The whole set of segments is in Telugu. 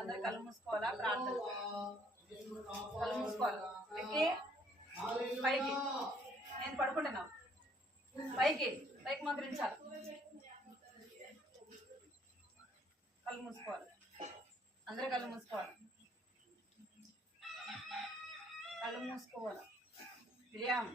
అందరు కళ్ళు మూసుకోవాలా? ప్రార్థన కళ్ళు మూసుకోవాలి. ఎక్కి పైకి నేను పడుకుంటున్నావు, పైకి పైకి మోకరించాలి. కళ్ళు మూసుకోవాలి. అందరూ కళ్ళు మూసుకోవాలి. కళ్ళు మూసుకోవాలి. విలియం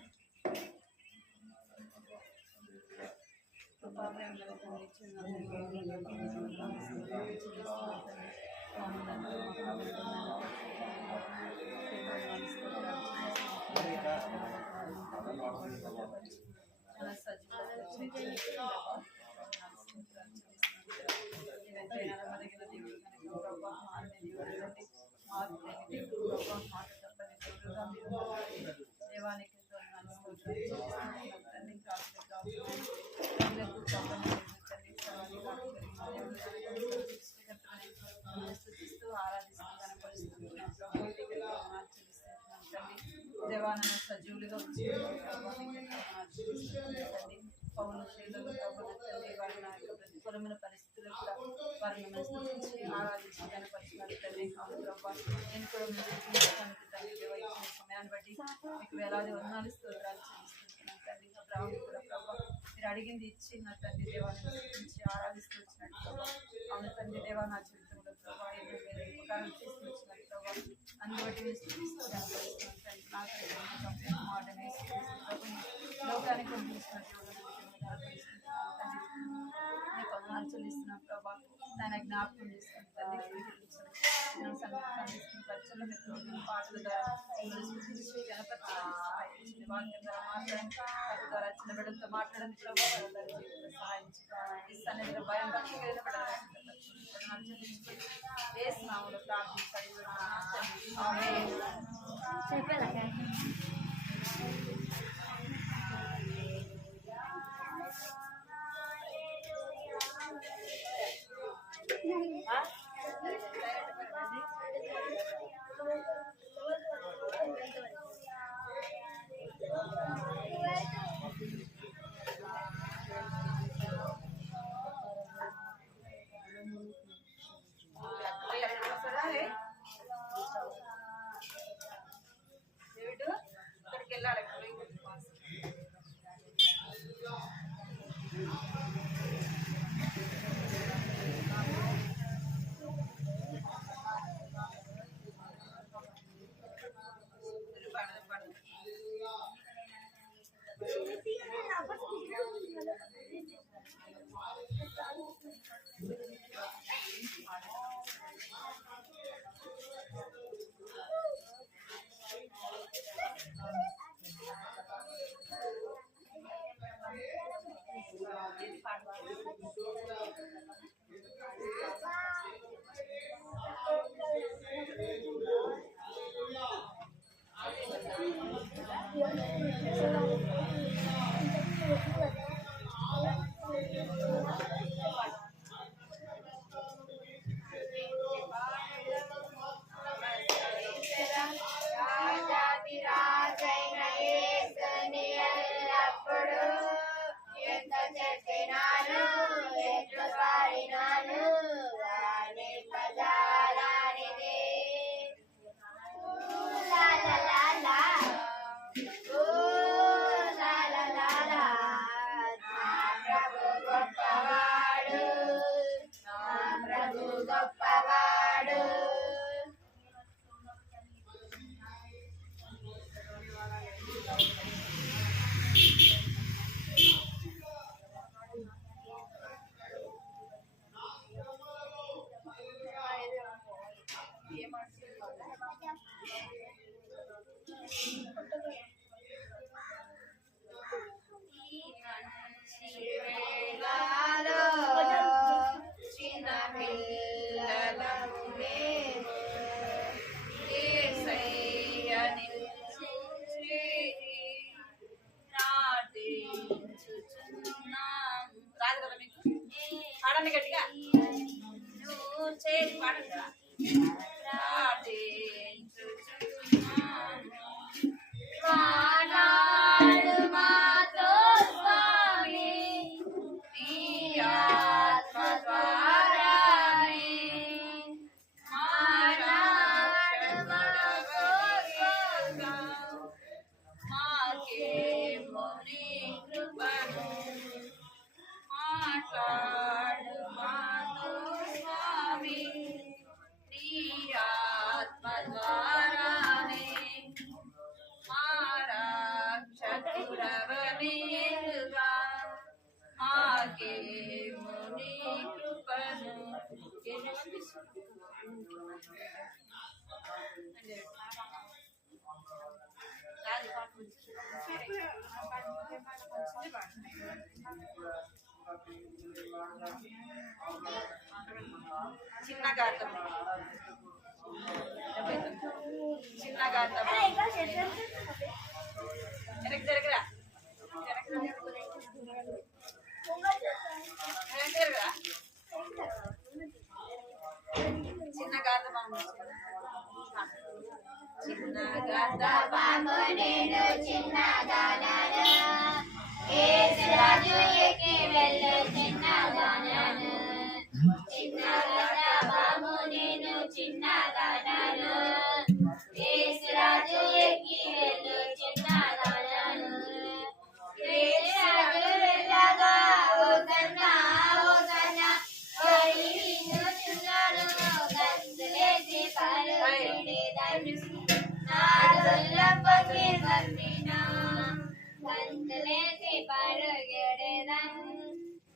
దేవానికి దేవాన్ని సజీవులుగా పౌరుల వారి నా యొక్క ప్రతికూలమైన పరిస్థితులు కూడా వారిని స్థుతించి ఆరాధించి కనపరిచినారు తండ్రి. నేను కూడా మీరు తండ్రి దేవ ఇచ్చిన సమయాన్ని బట్టి మీకు వేలాది వందనాలు స్తోత్రాలు చెల్లిస్తున్నాను తండ్రి. బ్రాహ్మణుడు కూడా ప్రభావ మీరు అడిగింది ఇచ్చి నా తండ్రి దేవాన్ని స్థుతించి ఆరాధిస్తూ వచ్చినట్టు ప్రభావ. అవును తండ్రి దేవా, నా జీవితంలో ప్రభావ ఎన్నో వేరే ఉపకారం చేస్తూ వచ్చినట్టు ప్రభావ. అన్ని బట్టి మీరు స్థుతిస్తూ కనపరుస్తున్నాను తండ్రి. నా మాటనే లోకానికి పంపించిన చెల్లిస్తున్నాం ప్రభా. దాని జ్ఞాపకం చేసుకుని తండ్రి పరిచయం మిత్రులు పాటల ద్వారా గణపతి వాక్యం ద్వారా మాట్లాడండి. వాటి ద్వారా చిన్న బిడ్డలతో మాట్లాడండి ప్రభావ. సహాయం ఈ సన్నిధిలో భయం భక్తి కలిగిన వేసినాములు ప్రార్థించాలి. ఇక్కడికి వెళ్ళాలి. పాడండి గట్టిగా. నువ్వు చేసి పాడండి. ఆత్మ ద్వారా నీ కృపను చిన్న గాతం చిన్న గాతం వెనక్కి జరగరా జరగరా చిన్న గాతం చిన్న గాతము నేను చిన్న గానను యేసు రాజు ఎక్కి వెళ్ళు చిన్న గానను చిన్న గాతము నేను చిన్న గానను యేసు రాజు ఎక్కి వెళ్ళు చిన్న గానను యేసు రాజు వెళ్ళగా హోసన్నా హోసన్నా హరిహుచున్నాడు గంతులేసి పరుగెడెదను నాదులపకి వర్ణినా గంతులేసి పరుగెడెదను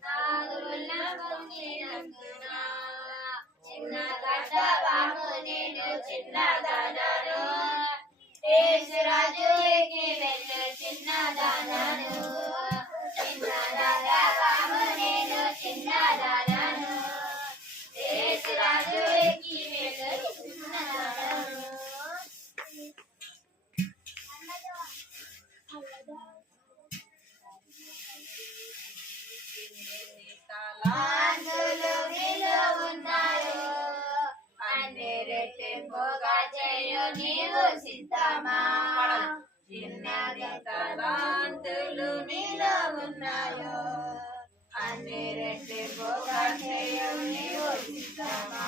నాదులపకి నందునా చిన్న గడ్డవాము నేను చిన్న దానను యేసు రాజు ఎక్కి వెళ్ళు చిన్న దానను చిన్న దానవాము నేను చిన్న దానను యేసు రాజు ఎక్కి వెళ్ళు చిన్న దానను తలాంతులు నిలువున్నాయో అన్ని రెట్టింపుగా చేయు నీవు సిద్ధమా ఎన్నది తలాంతులు నిలువున్నాయో అన్ని రెట్టింపుగా చేయు నీవు సిద్ధమా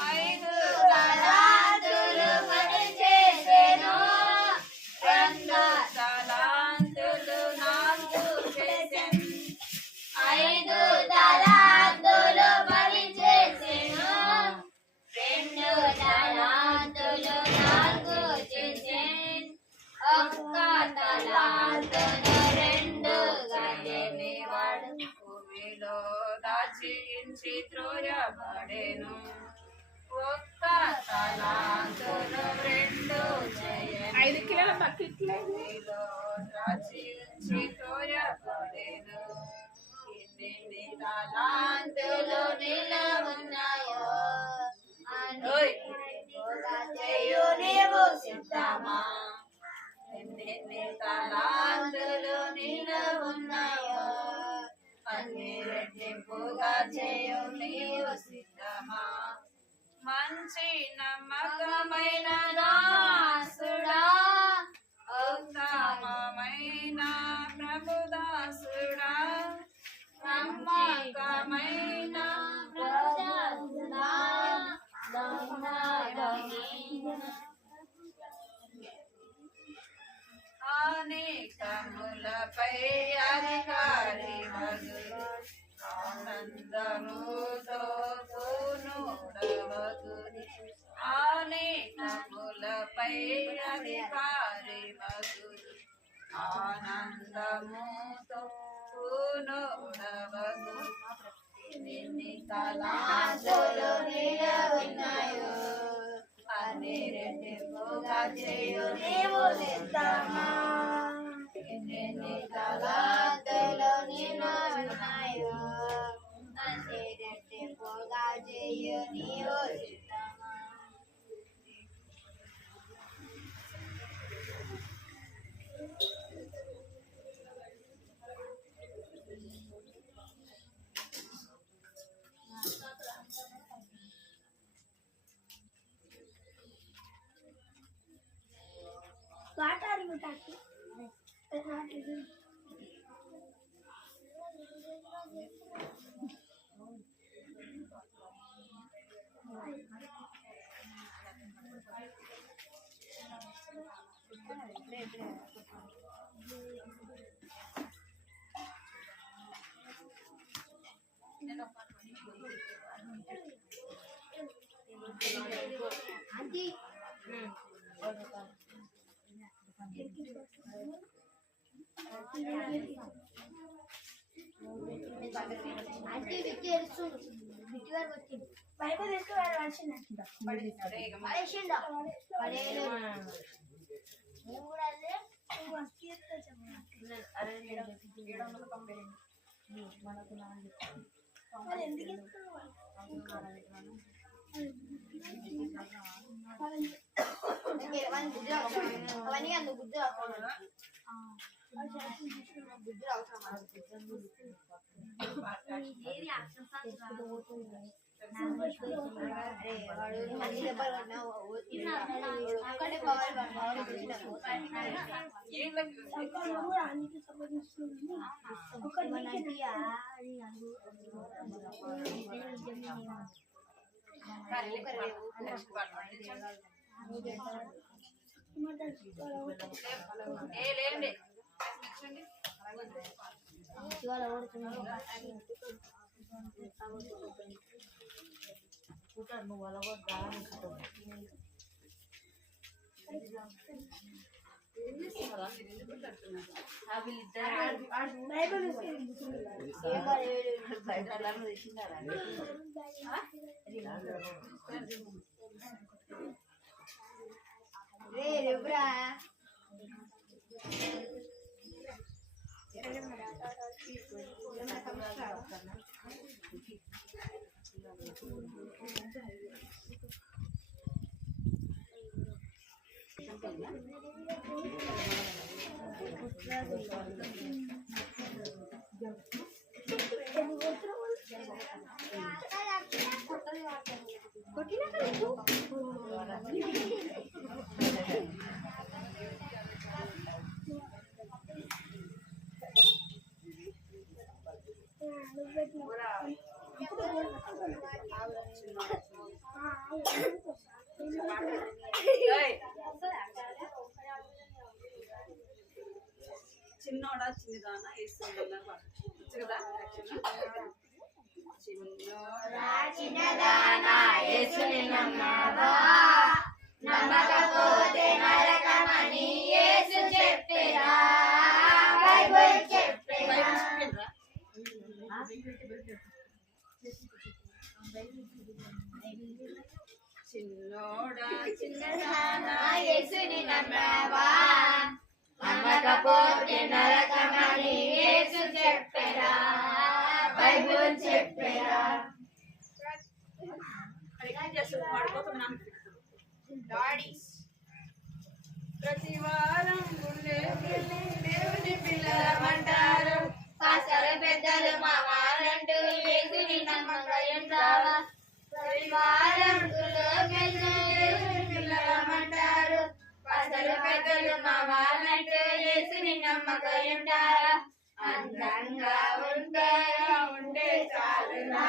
5 తలాంతులు పని చేసెను 2 తలాంతులు నాకు చేసెను 5 తలాంతులు పని చేసెను 2 తలాంతులు నాకు చేసెను 1 తలాంతును 2 గంటెని వాడు భూమిలో దాచి ఉంచి త్రోయబడెను 1 తలాంతును 2 చేయను 5 కిలోల బకెట్లో దాచి ఉంచి త్రోయబడెను ఎన్ని తలాంతులు నిలువున్నాయో అన్ని చేయు నీవు సిద్ధమా ఎన్ని తలాంతులు నిలువున్నాయో అన్ని రెట్టింపుగా చేయు నీవు సిద్ధమా మంచి నమ్మకమైన దాసుడా ఉత్తమమైన ప్రభుదాసుడా నమ్మకమైన ప్రభుదాసుడా అనేకములపై అధికారి వగురు ఆనందముతో పూనుడవగురు అనేకములపై అధికారి వగురు ఆనందముతో పూనుడవగురు ఎన్ని తలాంతులు నిలువున్నాయో అన్ని రెట్టింపుగా చేయు నీవు సిద్ధమా ఎన్ని తలాంతులు నిలువున్నాయో అన్ని రెట్టింపుగా చేయు నీవు సిద్ధమా What are you talking? Auntie. అంటే విక్కి ఏడుస్తుంది. విక్కి గారికి వచ్చింది. బైబిల్ తీసుకుని వచ్చింది. పడేసిండా? పడేయలేదు. నువ్వు కూడా అదే నువ్వు మస్తు చేస్తావు చెప్పు. అరే 792 మనకు మరి ఎందుకు ఇస్తున్నావు? అవన్నీ అందుకు బుద్ధి అవసరం. బుద్ధి అవసరం. ఏది యాక్షన్ లేండి నువ్వు అలవద్దా చిన్నోడా చిన్నదానా చిన్నదానా యేసుని నమ్మావా నమ్మకపోతే నరకమని యేసు చెప్పెరా బైబిల్ చెప్పెరా చిన్నోడా చిన్నదానా యేసుని నమ్మావా నమ్మకపోతే నరకమని యేసు చెప్పెరా బైబిల్ చెప్పెరా ప్రతి వారం దేవుని పిల్లలమంటారు పాస్టర్లు పెద్దలు మా వారంటూ యేసుని నమ్మకయంటావా ప్రతి వారం దేవుని పిల్లలమంటారు పాస్టర్లు పెద్దలు మా వారంటూ యేసుని నమ్మకయంటారా అందంగా ఉంటే చాలునా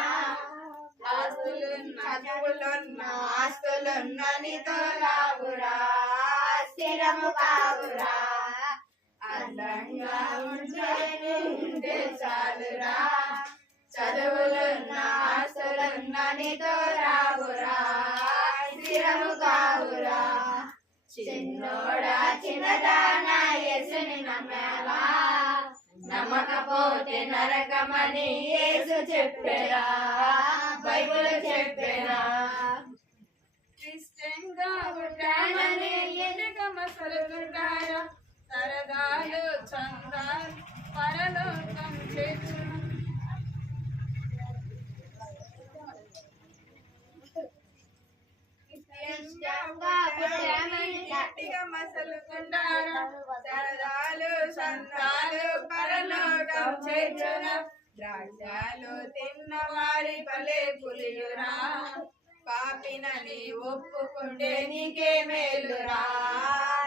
ఆస్తులున్న నీతో రావురా స్థిరము కావురా అందంగా ఉంటే చాలురా చదువులున్న ఆస్తులున్న నీతో రావురా స్థిరము కావురా చిన్నోడా చిన్నదానా యేసుని నమ్మావా నమ్మకపోతే నరకమని యేసు చెప్పెరా బైబిల్ చెప్పెరా క్రిస్టియన్ గా ఉంటామని ఎన్నిక మసలుకుంటారా సరదాలు చందాలు పరలోకం చేర్చును గట్టిగా మసలుకుంటారా సరదాలు చందాలు పరలోకం చేర్చున ద్రాక్షాలు తిన్నవారి పలే పులియురా పాపినని ఒప్పుకుంటే నీకే మేలురా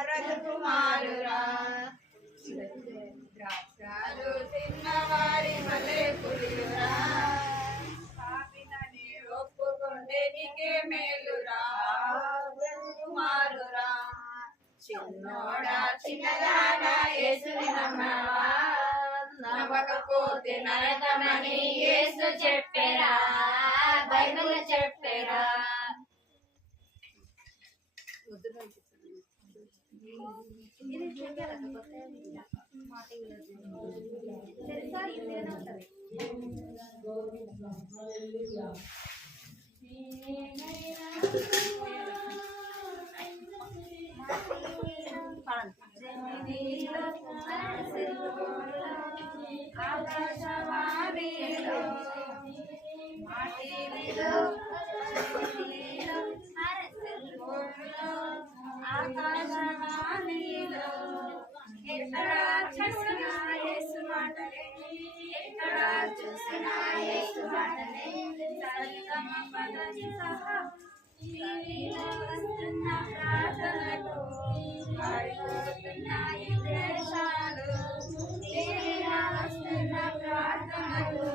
రజకుమారురా ద్రాక్షాలు తిన్నవారి పలే పులియురా పాపినని ఒప్పుకుంటే నీకే మేలురా రజకుమారురా చిన్నోడా చిన్నదానా యేసుని నమ్మావా నమ్మకపోతే నరకమని యేసు చెప్పెరా బైబిల్ చెప్పెరా తెలుసా ఇంతేనే ఉంటది ఆకాశవాణిలో మాటిలో ఆకాశవాణిలో ఎక్కడ చూసినా యేసు మాటలే ఎక్కడ చూసినా యేసు మాటలే సరిగమ పదని సహా టీవీలో వస్తున్న ప్రార్థనలు పాడిపోతున్నాయి దేశాలు టీవీలో వస్తున్న ప్రార్థనలు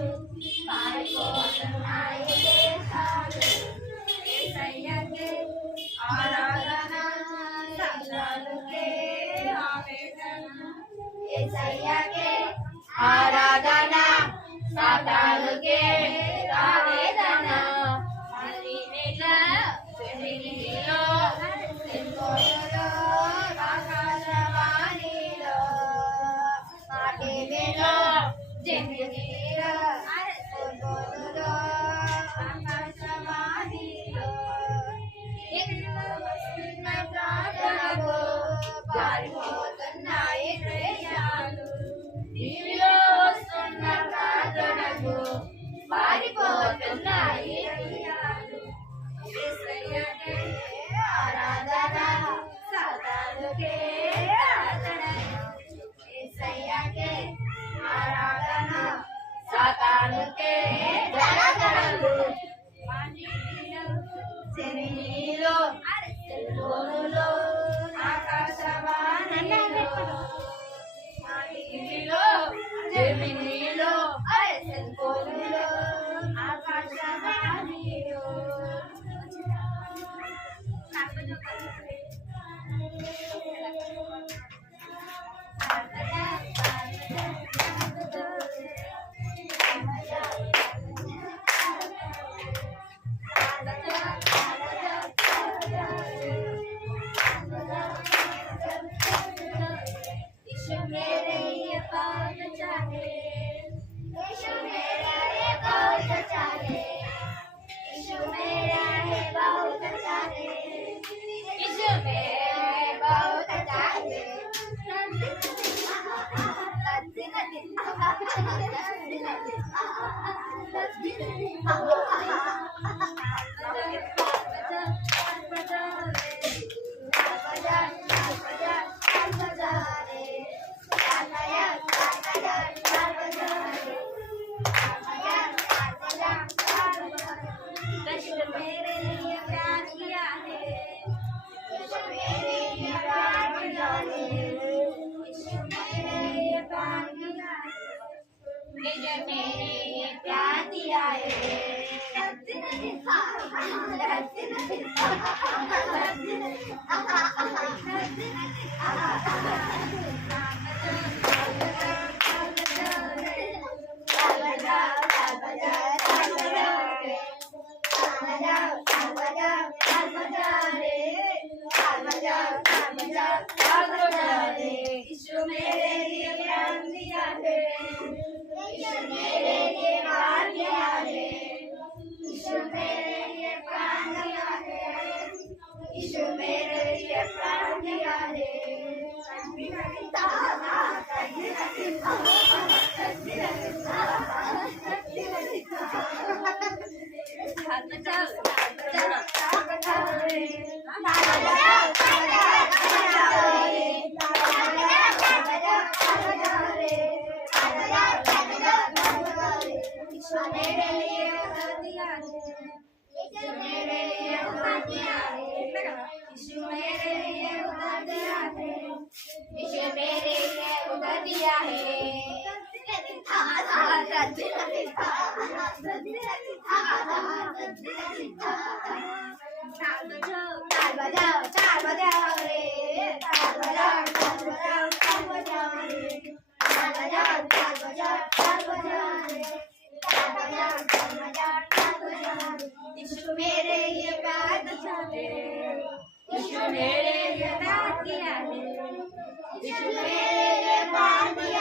పాడిపోతున్నాయి దేశాలు యేసయ్యకే ఆరాధన సాక్షాలుకే ఆవేదన యేసయ్యకే ఆరాధన సాక్షాలుకే ఆవేదన జమినిలో ఆకాశవాణిలో మాటిలో జమినిలో ఆకాశవాణిలో వస్తున్న ప్రార్థనలు పారిపోతున్నాయి దేశాలు టీవీలో వస్తున్న ప్రార్థనలు పారిపోతున్నాయి దేశాలు యేసయ్యకే ఆరాధన సాతానుకే ఆరాధన యేసయ్యకే ఆరాధన సాతానుకే ఆరాధనలు జమినిలో సెల్ఫోనులో ఆకాశవాణిలో మాటిలో జమినిలో సెల్ఫోనులో ఆకాశవాణిలో मेरे ये बात किया है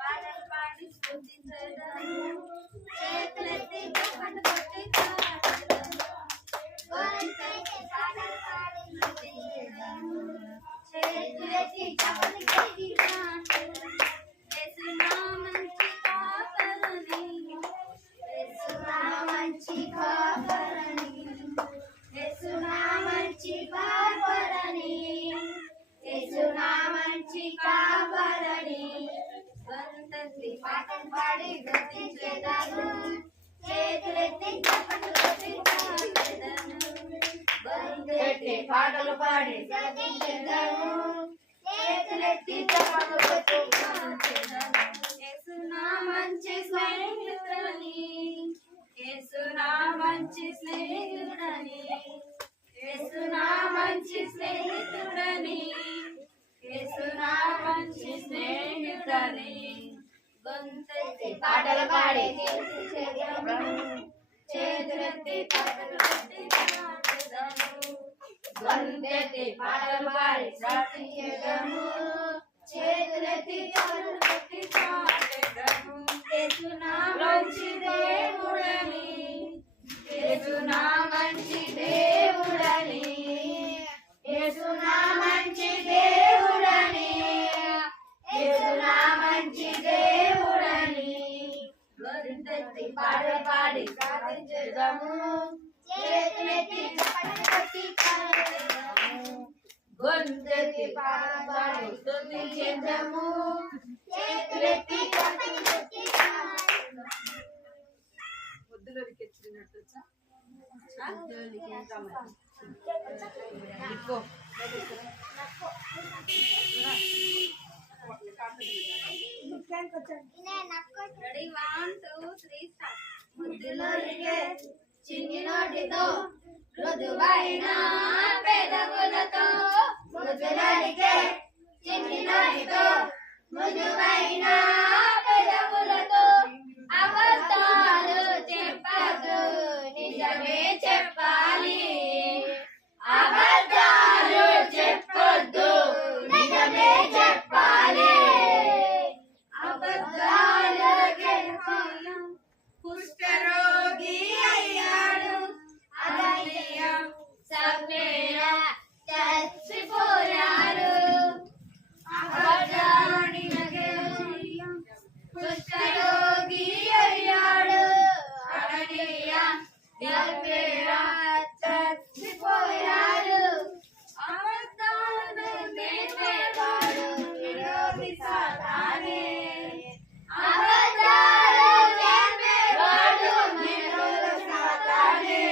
పాటలు పాడి స్ఫూర్తించదము చేతులెత్తి చప్పట్లు కొట్టి పాడెదము. చేతులెత్తి చప్పట్లు కొట్టి పాడెదము. యేసు నా మంచి కాపరిని, యేసు నా మంచి కాపరిని, యేసు నా మంచి కాపరిని, యేసు నా మంచి కాపరిని. గొంతెత్తి పాటలు పాడి స్తుతించెదము చేతులెత్తి చప్పట్లు కొట్టి పాడెదము. గొంతెత్తి పాటలు పాడి స్తుతించెదము చేతులెత్తి చప్పట్లు కొట్టి పాడెదము. యేసు నా మంచి స్నేహితుడని, యేసు నా మంచి స్నేహితుడని, యేసు నా మంచి స్నేహితుడని, యేసు నా మంచి స్నేహితుడని. గొంతెత్తి పాటలు పాడి స్తుతించెదము చేతులెత్తి చప్పట్లు కొట్టి పాడెదము. గొంతెత్తి పాటలు పాడి స్తుతించెదము చేతులెత్తి చప్పట్లు కొట్టి పాడెదము. యేసు నా మంచి దేవుడని, యేసు నా మంచి దేవుడని, యేసు నా మంచి దేవుడని, యేసు నా మంచి దేవుడని. గొంతెత్తి పాటలు పాడి స్తుతించెదము చేతులెత్తి చప్పట్లు కొట్టి పాడెదము. గొంతెత్తి పాటలు పాడి స్తుతించెదము చేతులెత్తి చప్పట్లు కొట్టి పాడెదము. ముద్దులోకి ఎచ్చినట్టు వచ్చా రెడీ 1 2 3 స్టార్ట్. ముద్దులోకి చిన్ని నోటితో మృదువైన పెదవులతో, ముద్దులోకి చిన్ని నోటితో మృదువైన పెదవులతో అబద్ధాలు చెప్పకు నిజమే చెప్పాలి. అబద్ధాలు చెప్పొద్దు నిజమే చెప్పాలి. అబద్ధాలు చెప్పాలి. కుష్ఠరోగి అయ్యాడు అననీయ సప్ఫీర చచ్చిపోయారు. కుష్ఠరోగి అయ్యాడు అననీయ సప్ఫీర చచ్చిపోయారు. అబద్ధాలను నేర్పేవాడు విరోధి సాతానే. అబద్ధాలు నేర్పేవాడు విరోధి సాతానే.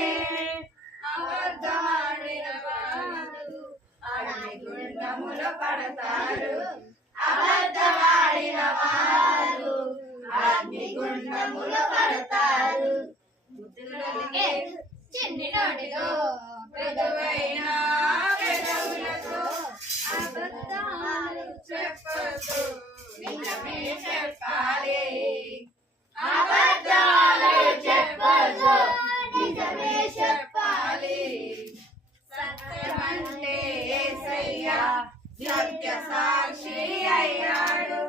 అబద్ధమాడిన వారు అగ్నిగుండములో పడతారు. అబద్ధమాడిన వారు అగ్నిగుండములో పడతారు. ముద్దులకే చిన్ని నోటితో మృదువైన పెదవులతో అబద్ధాలు చెప్పొద్దు నిజమే చెప్పాలి. అబద్ధాలు చెప్పొద్దు నిజమే చెప్పాలి. సత్యమంటే యేసయ్య సత్య సాక్షి అయ్యాడు.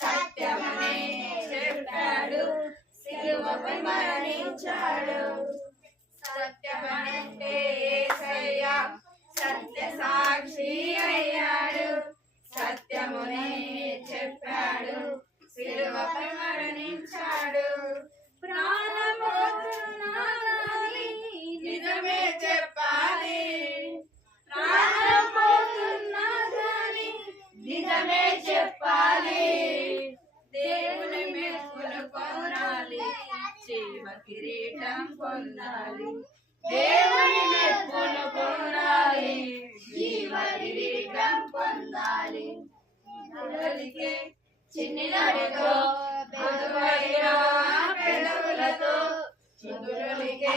సత్యమనే చెప్పాడు సిలువపై మరణించాడు. సత్యమంటే యేసయ్య సత్య సాక్షి అయ్యాడు. సత్యమునే చెప్పాడు సిలువపై మరణించాడు. ప్రాణమోతున్నా గాని నిజమే చెప్పాలి. ప్రాణమోతున్నా గాని నిజమే చెప్పాలి. దేవుని మెప్పులు పొందాలి, జీవ కిరీటం పొందాలి. దేవుని మెప్పులు పొందాలి, జీవ కిరీటం పొందాలి. ముద్దులకే చిన్ని నోటితో మృదువైన పెదవులతో, ముద్దులకే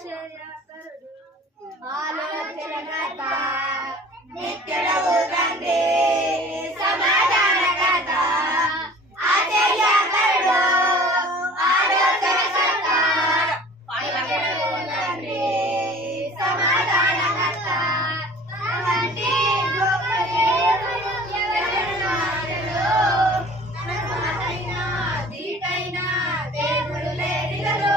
ఆశ్చర్యకరుడు ఆలోచనకర్త నిత్యుడగు తండ్రి సమాధానకర్త ఆశ్చర్యకరుడు ఆలోచనకర్త నిత్యుడగు తండ్రి సమాధానకర్త తన వంటి గొప్ప దేవుడు ఎవరున్నారో తన మాటైన దీటైన దేవుడు లేనిలలో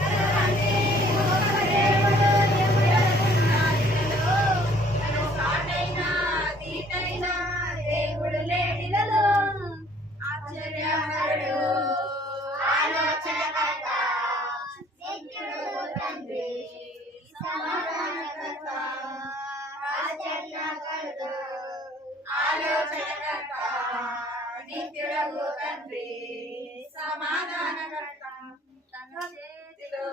తన వంటి గొప్ప దేవుడు ఎవరున్నారో తన మాటైన దీటైన దేవుడు లేనిలలో ఆశ్చర్యకరుడు ఆలోచనకర్త నిత్యుడగు తండ్రి సమాధానకర్త ఆశ్చర్యకరుడు ఆలోచనకర్త నిత్యుడగు తండ్రి సమాధానకర్త తన చేతిలో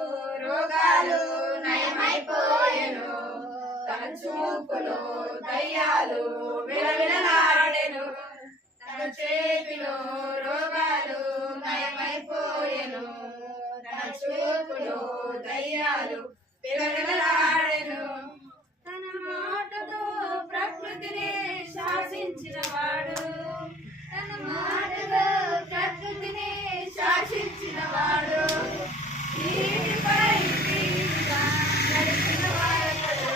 రోగాలు నయమైపోయెను తన చూపులో దయ్యాలు విలవిలలాడెను తన చేతిలో రోగాలు నయమైపోయెను తన చూపులో దయ్యాలు విలవిలలాడెను తన మాటతో ప్రకృతిని శాసించినవాడు తన మాటతో ప్రకృతిని శాసించినవాడు నీటిపై నీటిగా నడిచిన వాడతడు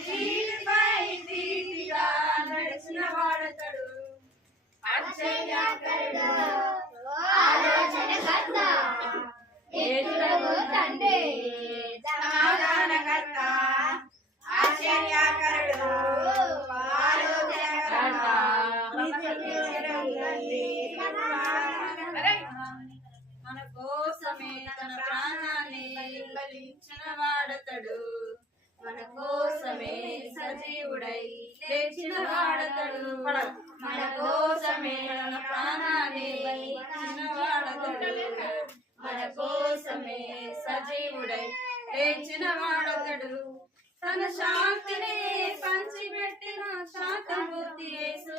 నీటిపై నీటిగా నడిచిన వాడతడు ఆశ్చర్యకరుడు ఆలోచనకర్త నిత్యుడగు తండ్రి సమాధానకర్త ఆశ్చర్యకరుడు ఆలోచనకర్త నిత్యుడగు తండ్రి మన కోసమే తన ప్రాణాన్ని బలిచ్చిన వాడతడు మన కోసమే సజీవుడై లేచిన వాడతడు మన కోసమే తన ప్రాణాన్ని బలిచ్చిన వాడతడు మన కోసమే సజీవుడై లేచిన వాడతడు తన శాంతిని పంచిపెట్టిన శాంతమూర్తి యేసు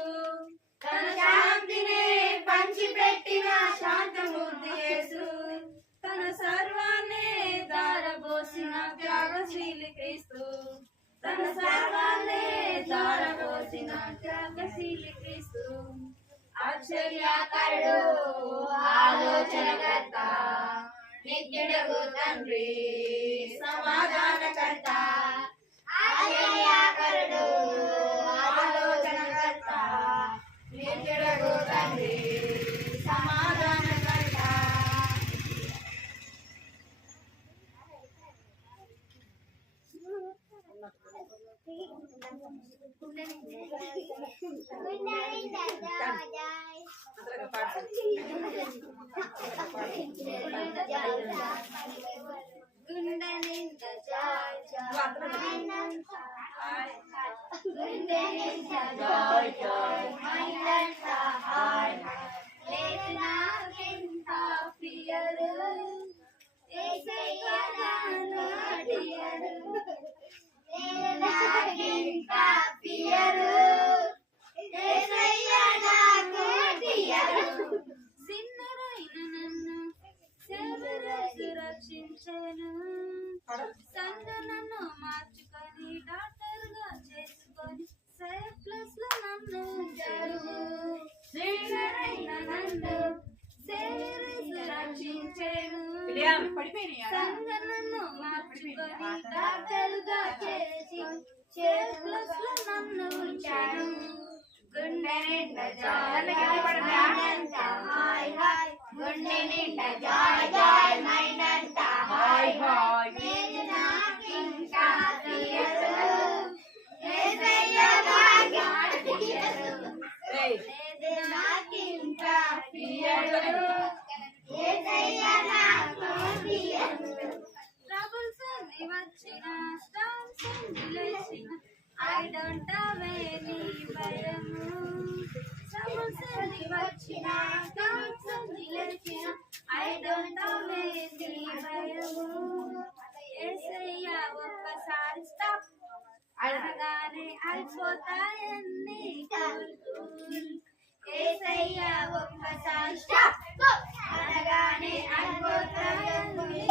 తన శాంతిని పంచిపెట్టిన శాంతమూర్తి యేసు తన సర్వాన్ని దారబోసిన త్యాగశీలి క్రీస్తు తన సర్వాన్ని దారబోసిన త్యాగశీలి క్రీస్తు ఆశ్చర్యకరుడు ఆలోచనకర్త నిత్యుడగు తండ్రి సమాధానకర్త ఆశ్చర్యకరుడు ఆలోచనకర్త నిత్యుడగు తండ్రి సమాధానకర్త సంగనను మార్చుకొని డాక్టర్ గా చేసుకొని సైప్లస్ లో నన్ను నన్ను రక్షించాను సంగనను మార్చుకొని డాక్టర్ గా చేసి సైప్లస్ లో నన్ను ఉంచాను గుండె నిండా జాయ్ హాయ్ హాయ్ గుండె నిండా జాయ్ జాయ్ మైండ్ అంతా హాయ్ హాయ్ నేను నాకింకా తీయదు యేసయ్య నాకు తీయదు నేను నాకింకా తీయదు యేసయ్య నాకు తీయదు ట్రబుల్స్ అన్ని వచ్చిన స్టార్మ్స్ అన్ని లేచిన I don't have any భయము troubles అన్ని వచ్చిన storms అన్ని లేచిన I don't have any భయము యేసయ్య ఒక్కసారి స్టాప్ అనగానే అయిపోతాయన్ని యేసయ్య ఒక్కసారి స్టాప్ అనగానే అయిపోతాయన్ని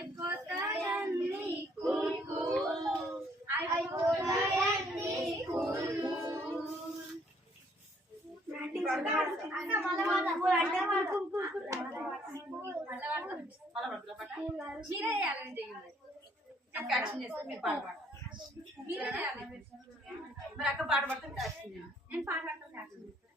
అయిపోతాయన్ని కూల్ కూల్ అయిపోతాయన్ని కూల్ మీరే చేయాలని చెయ్యండి యాక్షన్ చేస్తే మీరు పాట పాడాలి మీరే చేయాలి మరి అక్క పాట పడుతుంది యాక్షన్ చేయండి నేను పాట పడతాను యాక్షన్ చేస్తాను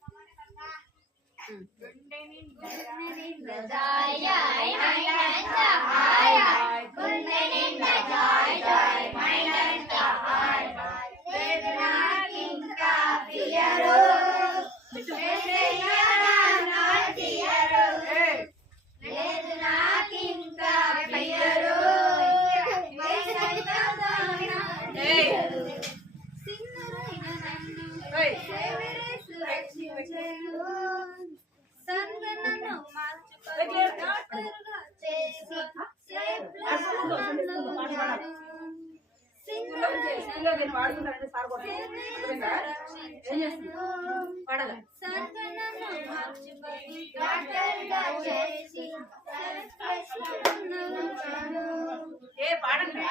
వాడుతున్నారంటే సార్ కూడా ఏం చేస్తుంది పడాలి ఏ పాడండి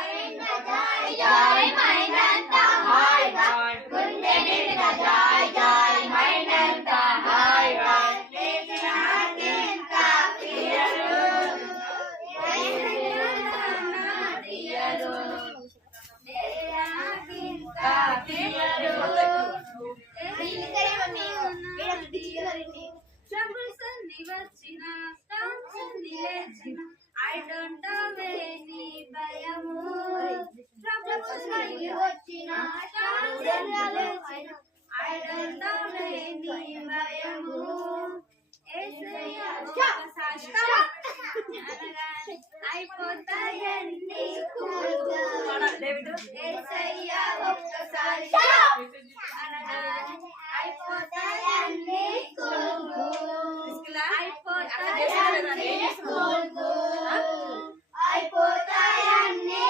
I don't have any భయము వచ్చిన I don't have any భయము అయిపోతాయన్ని ఏసయ్యా ఒక్కసారి అయిపోతాయన్ని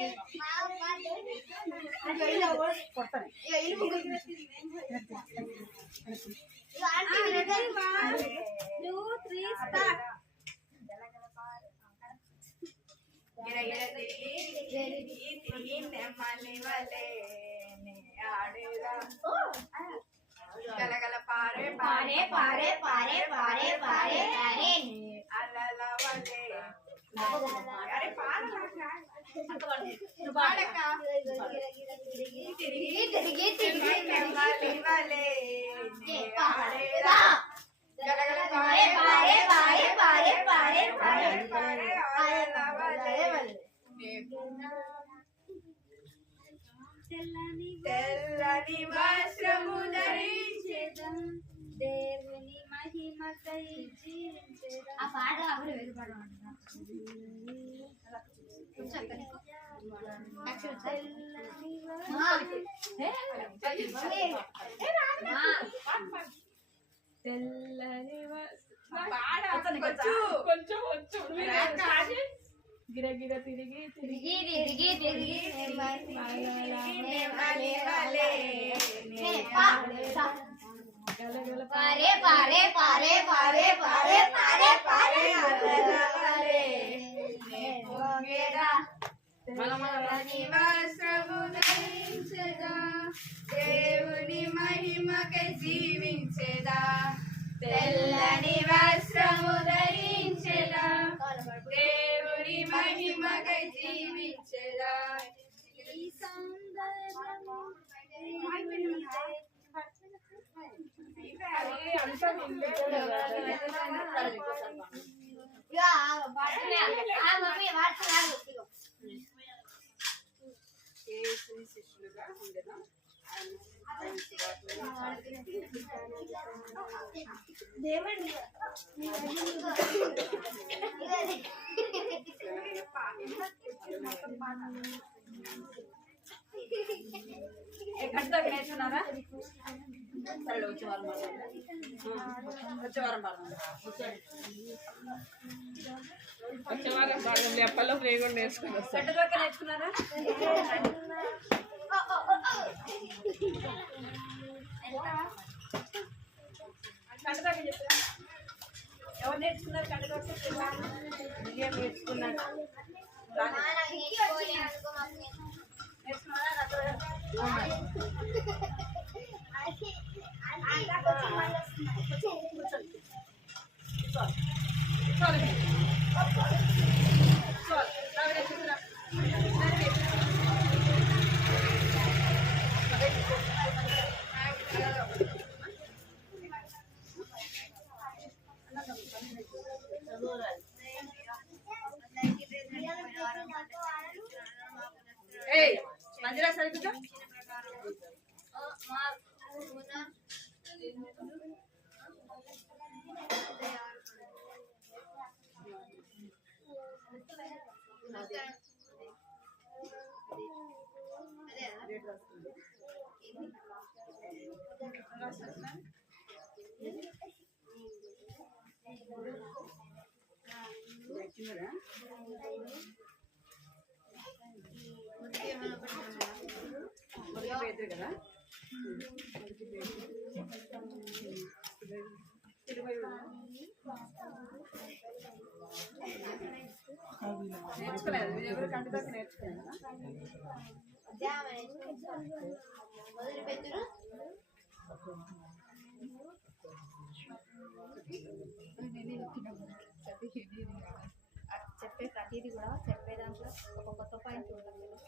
అయిపోతాయన్ని గలగల పారే పారే పారే పారే పారే పారే అలల వలే అరే పాడక తిరిగి తిరిగి తిరిగి వలే గలగల పారే పారే పారే పారే పారే పారే పారే అలల వలే తెల్లని వస్త్రము ధరించెదం దేవుని మహిమకై జీవించెదం ఆ పాట అప్పుడు వెలు పాడమంటా తెల్లని కొంచెం వచ్చు గిరగిర తిరిగి తిరిగి తిరిగి తిరిగి పారే పారే పారే పారే పారే పారే పారే వస్త్రము ధరించెదా దేవుని మహిమకై జీవించెదా తెల్లని వస్త్రము ధరించెదా దేవుని మహిమకై జీవించెదా ఈ సందర్భము శిష్యులుగా ఉండేదా ఎక్కడి దాకా నేర్చుకున్నారా? సరే వచ్చే వారం పాడడం లెప్పలో ప్లే కూడా నేర్చుకుని వస్తాం. ఎక్కడి దాకా నేర్చుకున్నారా? కంట దాకా చెప్పరా? ఎవరు నేర్చుకున్నారు కంట దాకా? నేర్చుకున్నాను. మందిరా సరిగ్గా కదా నేర్చుకోలేదు. మీరు ఎవరు కంటి దాకా నేర్చుకోలేదా? చెప్పే ప్రతిదీ కూడా చెప్పే దాంట్లో ఒక కొత్త పాయింట్ ఉంటుంది కదా,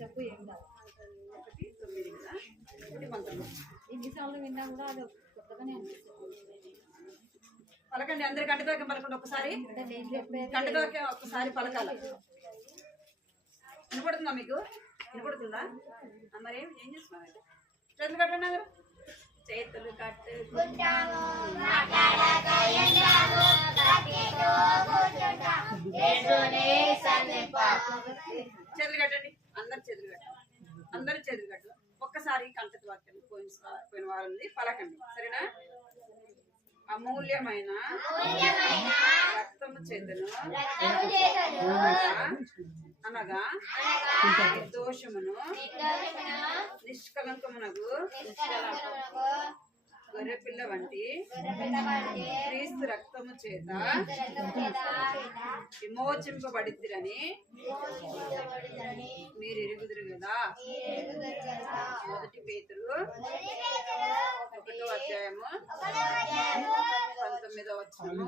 చెప్పు ఏం కాదు. ఎన్నిసార్లు విన్నా కూడా అది కొత్తగానే అనిపిస్తుంది. పలకండి అందరి కంటి దాకా పలకండి. ఒకసారి అంటే నేను చెప్పేది కంటి దాకా ఒకసారి పలకాల. వినపడుతుందా మీకు? వినపడుతుందా? మరి ఏం చేస్తున్నారు? చేతులు కట్టండి అందరూ. చేతులు కట్టుకుంటాము చేతులు కట్టండి. అందరు చేతులు కట్టండి. అందరు చేతులు కట్టు. ఒక్కసారి కంటతి వాక్యం పోయిన వారంది పలకండి. సరేనా? అమూల్యమైన రక్తము చేతను అనగా నిర్దోషమును నిష్కలంకమునగు గొర్రెపిల్ల వంటి క్రీస్తు రక్తము చేత విమోచింపబడిద్దిరని మీరు ఎరుగుదురు కదా. మొదటి పేతురు 1వ అధ్యాయము 19వ వచనము.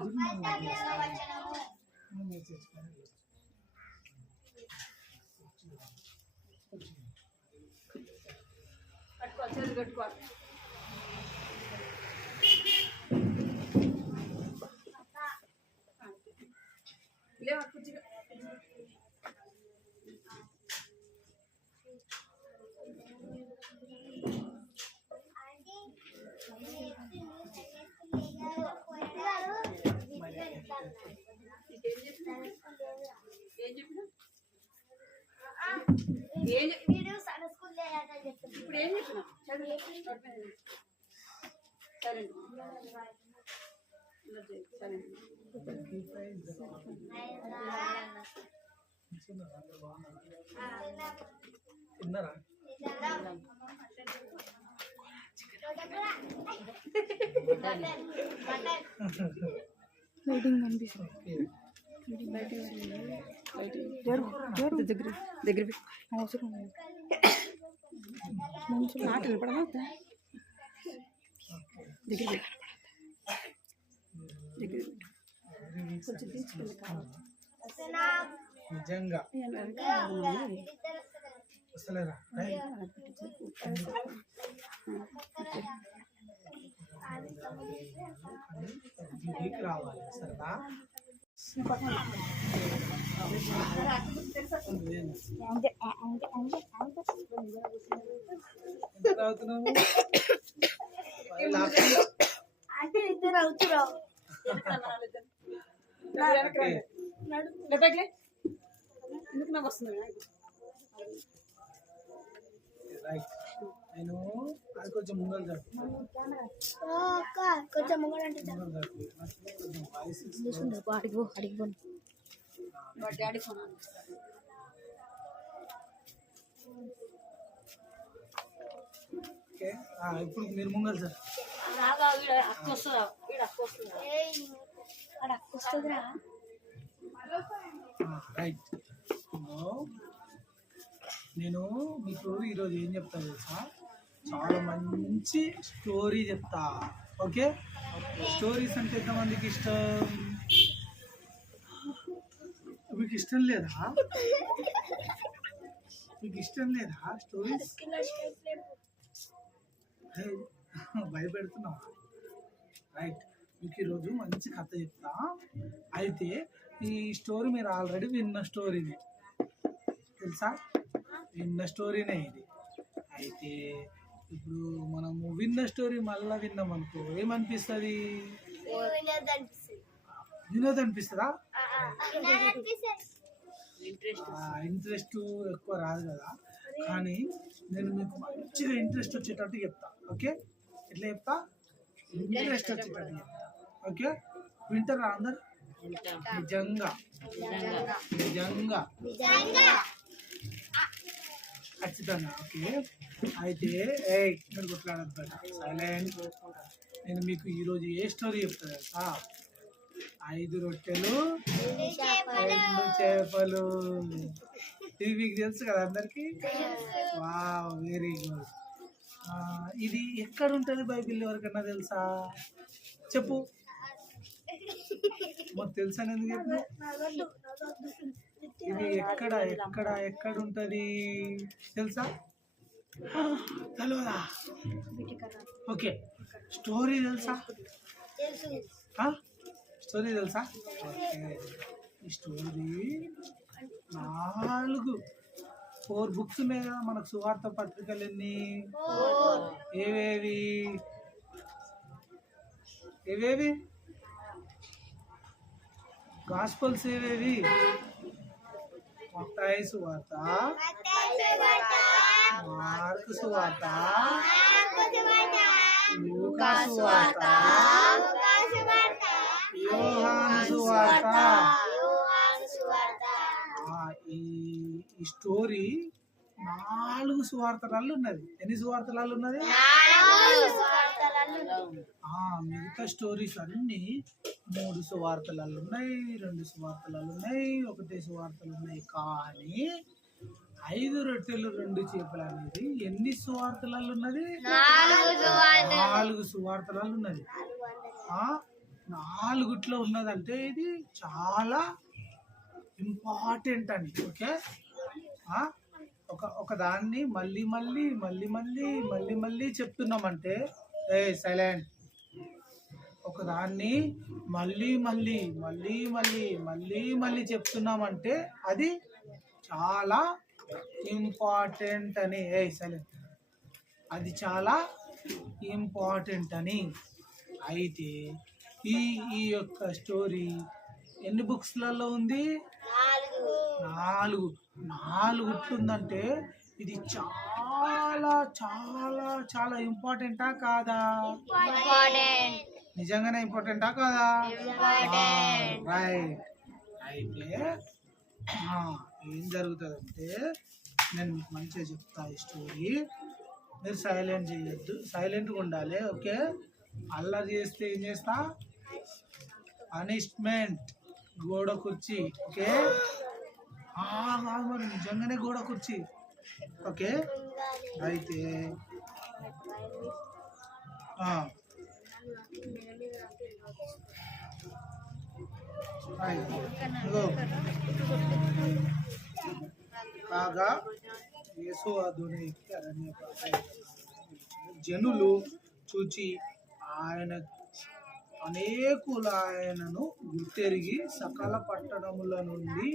కట్టుకోవాలి, చేతులు కట్టుకోవాలి. లేవా కుర్చీగా. ఏం చెప్పినా ఇప్పుడు ఏం చెప్పినా సరే సరే. లైటింగ్ కనిపిస్తుంది. దగ్గర అవసరం లేదు. మాట వినపడదా? దగ్గర కొంచెం తీసుకెళ్ళి నిజంగా వస్తలేదా? రావాలి సరదా. తాగుతున్నావు అంటే ఇద్దరు అవుతురావు ఎందుకు నాకు వస్తుంది రైట్ నేను అది కొంచెం ముందర జరుపు అక్క కొంచెం ముంగడంటే ముందర జరుపు కొంచెం వాయిస్ అడిగిపోను వాడి డాడీ ఫోన్ ఓకే ఇప్పుడు మీరు ముంగల్ సార్ అక్క వస్తుందా వీడు అక్క వస్తుందా అక్కడ అక్క వస్తుందిరా రైట్ నేను మీకు ఈరోజు ఏం చెప్తా తెలుసా చాలా మంచి స్టోరీ చెప్తా ఓకే స్టోరీస్ అంటే ఎంతమందికి ఇష్టం మీకు ఇష్టం లేదా మీకు ఇష్టం లేదా స్టోరీస్ భయపెడుతున్నావా రైట్ మీకు ఈరోజు మంచి కథ చెప్తా అయితే ఈ స్టోరీ మీరు ఆల్రెడీ విన్న స్టోరీనే తెలుసా విన్న స్టోరీనే ఇది అయితే ఇప్పుడు మనము విన్న స్టోరీ మళ్ళీ విన్నాం అనుకో ఏమనిపిస్తుంది వినోద్ అనిపిస్తుందా ఇంట్రెస్ట్ ఎక్కువ రాదు కదా కానీ నేను మీకు మంచిగా ఇంట్రెస్ట్ వచ్చేటట్టు చెప్తా ఓకే ఎట్లా చెప్తా ఇంట్రెస్ట్ వచ్చేటట్టు చెప్తా ఓకే వింటారా అందరు నిజంగా నిజంగా ఖచ్చితంగా ఓకే అయితే మీరు కొట్లాడద్దు సైలెంట్ నేను మీకు ఈరోజు ఏ స్టోరీ చెప్తా తెలుసా 5 రొట్టెలు 2 చేపలు ఇది మీకు తెలుసు కదా అందరికి వావ్ వెరీ గుడ్ ఇది ఎక్కడ ఉంటుంది బైబిల్ ఎవరికన్నా తెలుసా చెప్పు మాకు తెలుసా ఎందుకు చెప్పు ఇది ఎక్కడ ఎక్కడ ఎక్కడ ఉంటుంది తెలుసా తెలియదా ఓకే స్టోరీ తెలుసా స్టోరీ తెలుసా ఓకే ఈ స్టోరీ 4 బుక్స్ ఉన్నాయి కదా మనకు సువార్త పత్రికలు ఎన్ని ఏవేవి ఏవేవి గాస్పల్స్ ఏవేవి మత్తయి సువార్త మార్కు సువార్త లూకా సువార్త యోహాను సువార్త ఈ స్టోరీ 4 సువార్తలలో ఉన్నది ఎన్ని సువార్తలలో ఉన్నది మిగతా స్టోరీస్ అన్ని 3 సువార్తలలో ఉన్నాయి 2 సువార్తలలో ఉన్నాయి 1 సువార్తలు ఉన్నాయి కానీ 5 రొట్టెలు 2 చేపలు అనేది ఎన్ని సువార్తలలో ఉన్నది 4 సువార్తలలో ఉన్నది 4 ఉన్నదంటే ఇది చాలా ఇంపార్టెంట్ అని ఓకే ఒక దాన్ని మళ్ళీ మళ్ళీ మళ్ళీ మళ్ళీ మళ్ళీ మళ్ళీ చెప్తున్నామంటే సైలెంట్ ఒక దాన్ని మళ్ళీ మళ్ళీ మళ్ళీ మళ్ళీ మళ్ళీ మళ్ళీ చెప్తున్నామంటే అది చాలా ఇంపార్టెంట్ అని సైలెంట్ అది చాలా ఇంపార్టెంట్ అని అయితే ఈ యొక్క స్టోరీ ఎన్ని బుక్స్లలో ఉంది 4 ఉందంటే ఇది చాలా చాలా చాలా ఇంపార్టెంటా కాదా నిజంగానే ఇంపార్టెంటా కాదా రైట్ అయితే ఏం జరుగుతుందంటే నేను మీకు మంచిగా చెప్తా ఈ స్టోరీ మీరు సైలెంట్ చేయొద్దు సైలెంట్గా ఉండాలి ఓకే అల్లరి చేస్తే ఏం చేస్తా పనిష్మెంట్ గోడ కుర్చీ ఓకే మరి నిజంగానే గోడ కుర్చీ ఓకే అయితే కాగా యేసు అదుని అరణ్య జనులు చూచి ఆయన అనేకులు ఆయనను గుర్తెరిగి సకల పట్టణముల నుండి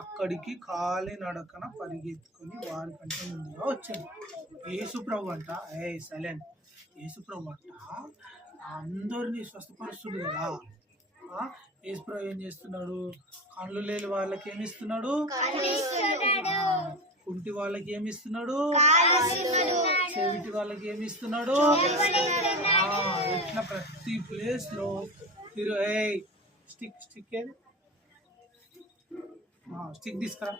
అక్కడికి కాలి నడకన పరిగెత్తుకొని వారి కంటే ముందుగా వచ్చింది యేసు ప్రభు అంట సైలెంట్. యేసు ప్రభు అంట అందరినీ స్వస్థపరుస్తుంది కదా. యేసు ప్రభు ఏం చేస్తున్నాడు? కళ్ళు లేని వాళ్ళకి ఏమి ఇస్తున్నాడు? కుంటి వాళ్ళకి ఏమి ఇస్తున్నాడు? చెవిటి వాళ్ళకి ఏమి ఇస్తున్నాడు? ఇట్లా ప్రతి ప్లేస్ లో స్టిక్ ఏది స్టిక్ తీసుకురా.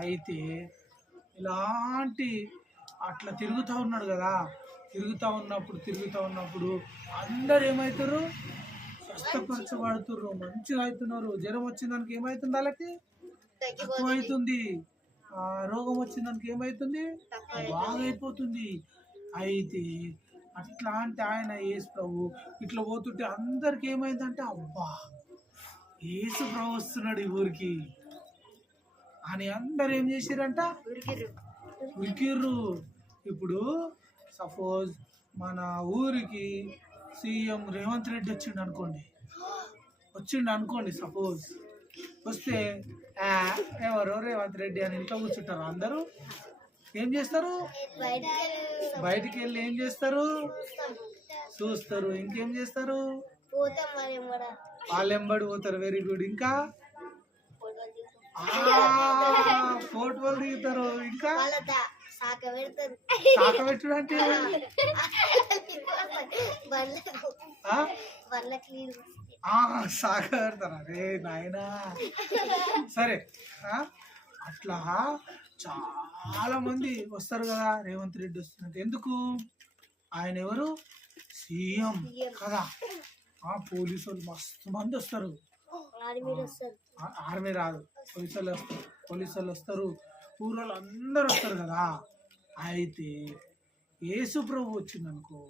అయితే ఇలాంటి అట్లా తిరుగుతూ ఉన్నాడు కదా. తిరుగుతూ ఉన్నప్పుడు అందరు ఏమవుతారు? స్వస్థపరచబడుతుర్రు, మంచిగా అవుతున్నారు. జ్వరం వచ్చిన దానికి ఏమవుతుంది? వాళ్ళకి తక్కువ అవుతుంది. రోగం వచ్చిన దానికి ఏమవుతుంది? బాగా అయిపోతుంది. అయితే అట్లాంటి ఆయన యేసు ప్రభు ఇట్లా పోతుంటే అందరికి ఏమైందంటే అబ్బా యేసు ప్రభు వస్తున్నాడు ఈ ఊరికి అని అందరు ఏం చేసిరంట? ఉరికిర్రు. ఇప్పుడు సపోజ్ మన ఊరికి సీఎం రేవంత్ రెడ్డి వచ్చిండు అనుకోండి. సపోజ్ వస్తే ఎవరో రేవంత్ రెడ్డి అని ఇంట్లో కూర్చుంటారు. అందరూ ఏం చేస్తారు? బయటికి వెళ్ళి ఏం చేస్తారు? చూస్తారు. ఇంకేం చేస్తారు? వాళ్ళెంబడి పోతారు. Very good. ఇంకా ఫోటోలు దిగుతారు. ఇంకా శాఖ పెట్టుడు అంటే శాఖ పెడతారు. అరే నాయనా సరే. అట్లా చాలా మంది వస్తారు కదా. రేవంత్ రెడ్డి వస్తున్నట్టు ఎందుకు? ఆయన ఎవరు? సీఎం కదా. పోలీసు వాళ్ళు మస్తు మంది వస్తారు. ఆర్మీ రాదు, పోలీసు వాళ్ళు వస్తారు. ఊళ్ళో అందరు వస్తారు కదా. అయితే యేసు ప్రభు వచ్చిందనుకో,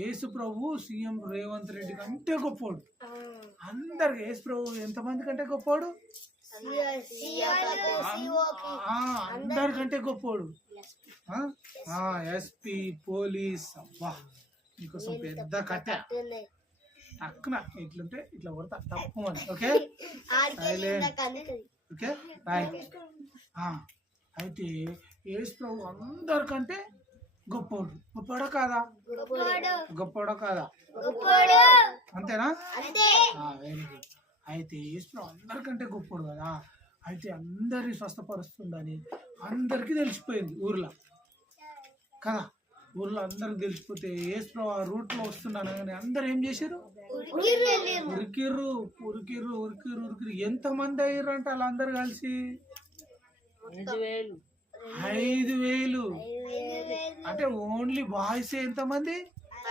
యేసు ప్రభు సీఎం రేవంత్ రెడ్డి కంటే గొప్పోడు. అందరికి యేసు ప్రభు ఎంతమంది కంటే గొప్పోడు? అందరికంటే గొప్పోడు. SP, police. అబ్బా నీకోసం పెద్ద కట్టె టక్కున ఇట్లుంటే ఇట్లా కొడతా తప్పు అని. Okay silent. Okay right. అయితే యేసు ప్రభు అందరికంటే గొప్పోడు. గొప్పోడా కాదా? గొప్పోడా కాదా? అంతేనా? Very good. అయితే యేసు ప్రభు అందరికంటే గొప్పోడు కదా. అయితే అందరినీ స్వస్థపరుస్తుందని అందరికీ తెలిసిపోయింది ఊర్లో కదా. ఊర్లో అందరికి తెలిసిపోతే యేసు ప్రభు ఆ రూట్లో వస్తున్నాను కానీ అందరు ఏం చేశారు? ఉరికిర్రు. ఎంతమంది అయ్యారంట వాళ్ళందరూ కలిసి? 5,000. అంటే ఓన్లీ బాయ్స్ ఎంతమంది?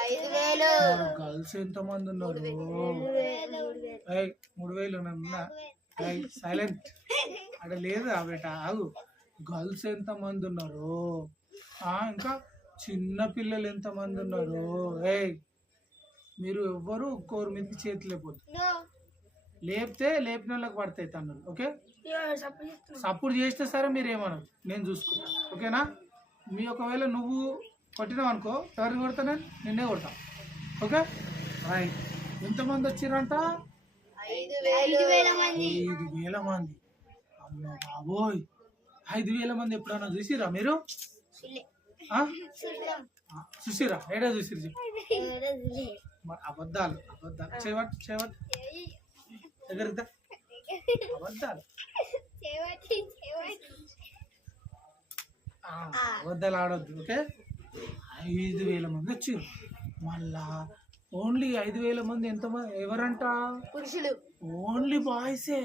5,000. గర్ల్స్ ఎంతమంది ఉన్నారు? 3,000. సైలెంట్. అక్కడ లేదు బేట ఆగు. గర్ల్స్ ఎంతమంది ఉన్నారు? ఇంకా చిన్న పిల్లలు ఎంతమంది ఉన్నారు? మీరు ఎవ్వరు ఒక్కోరు మీదకి చేతి లేపితే లేపిన వాళ్ళకి పడతాయి తన్నులు. ఓకే సపోర్ట్ చేస్తే సరే మీరు ఏమన్నారు నేను చూసుకుంటా. ఓకేనా? మీ ఒకవేళ నువ్వు కొట్టినావు అనుకో, ఎవరిని కొడతా? నిన్నే కొడతా. Okay right. ఎంతమంది వచ్చిరంట? 5,000 మంది. అమ్మ బాబోయ్, 5,000 మంది ఎప్పుడన్నా చూసిరా మీరు? చూసిరా? ఏడా చూసిరు? అబద్ధాలు చేయవట్ దగ్గర అబద్ధాలు అబద్ధాలు ఆడొద్దు. ఓకే 5,000 మంది వచ్చారు. మళ్ళా ఓన్లీ 5,000 మంది ఎంతమంది ఎవరంట? పురుషులు. ఓన్లీ బాయ్సే.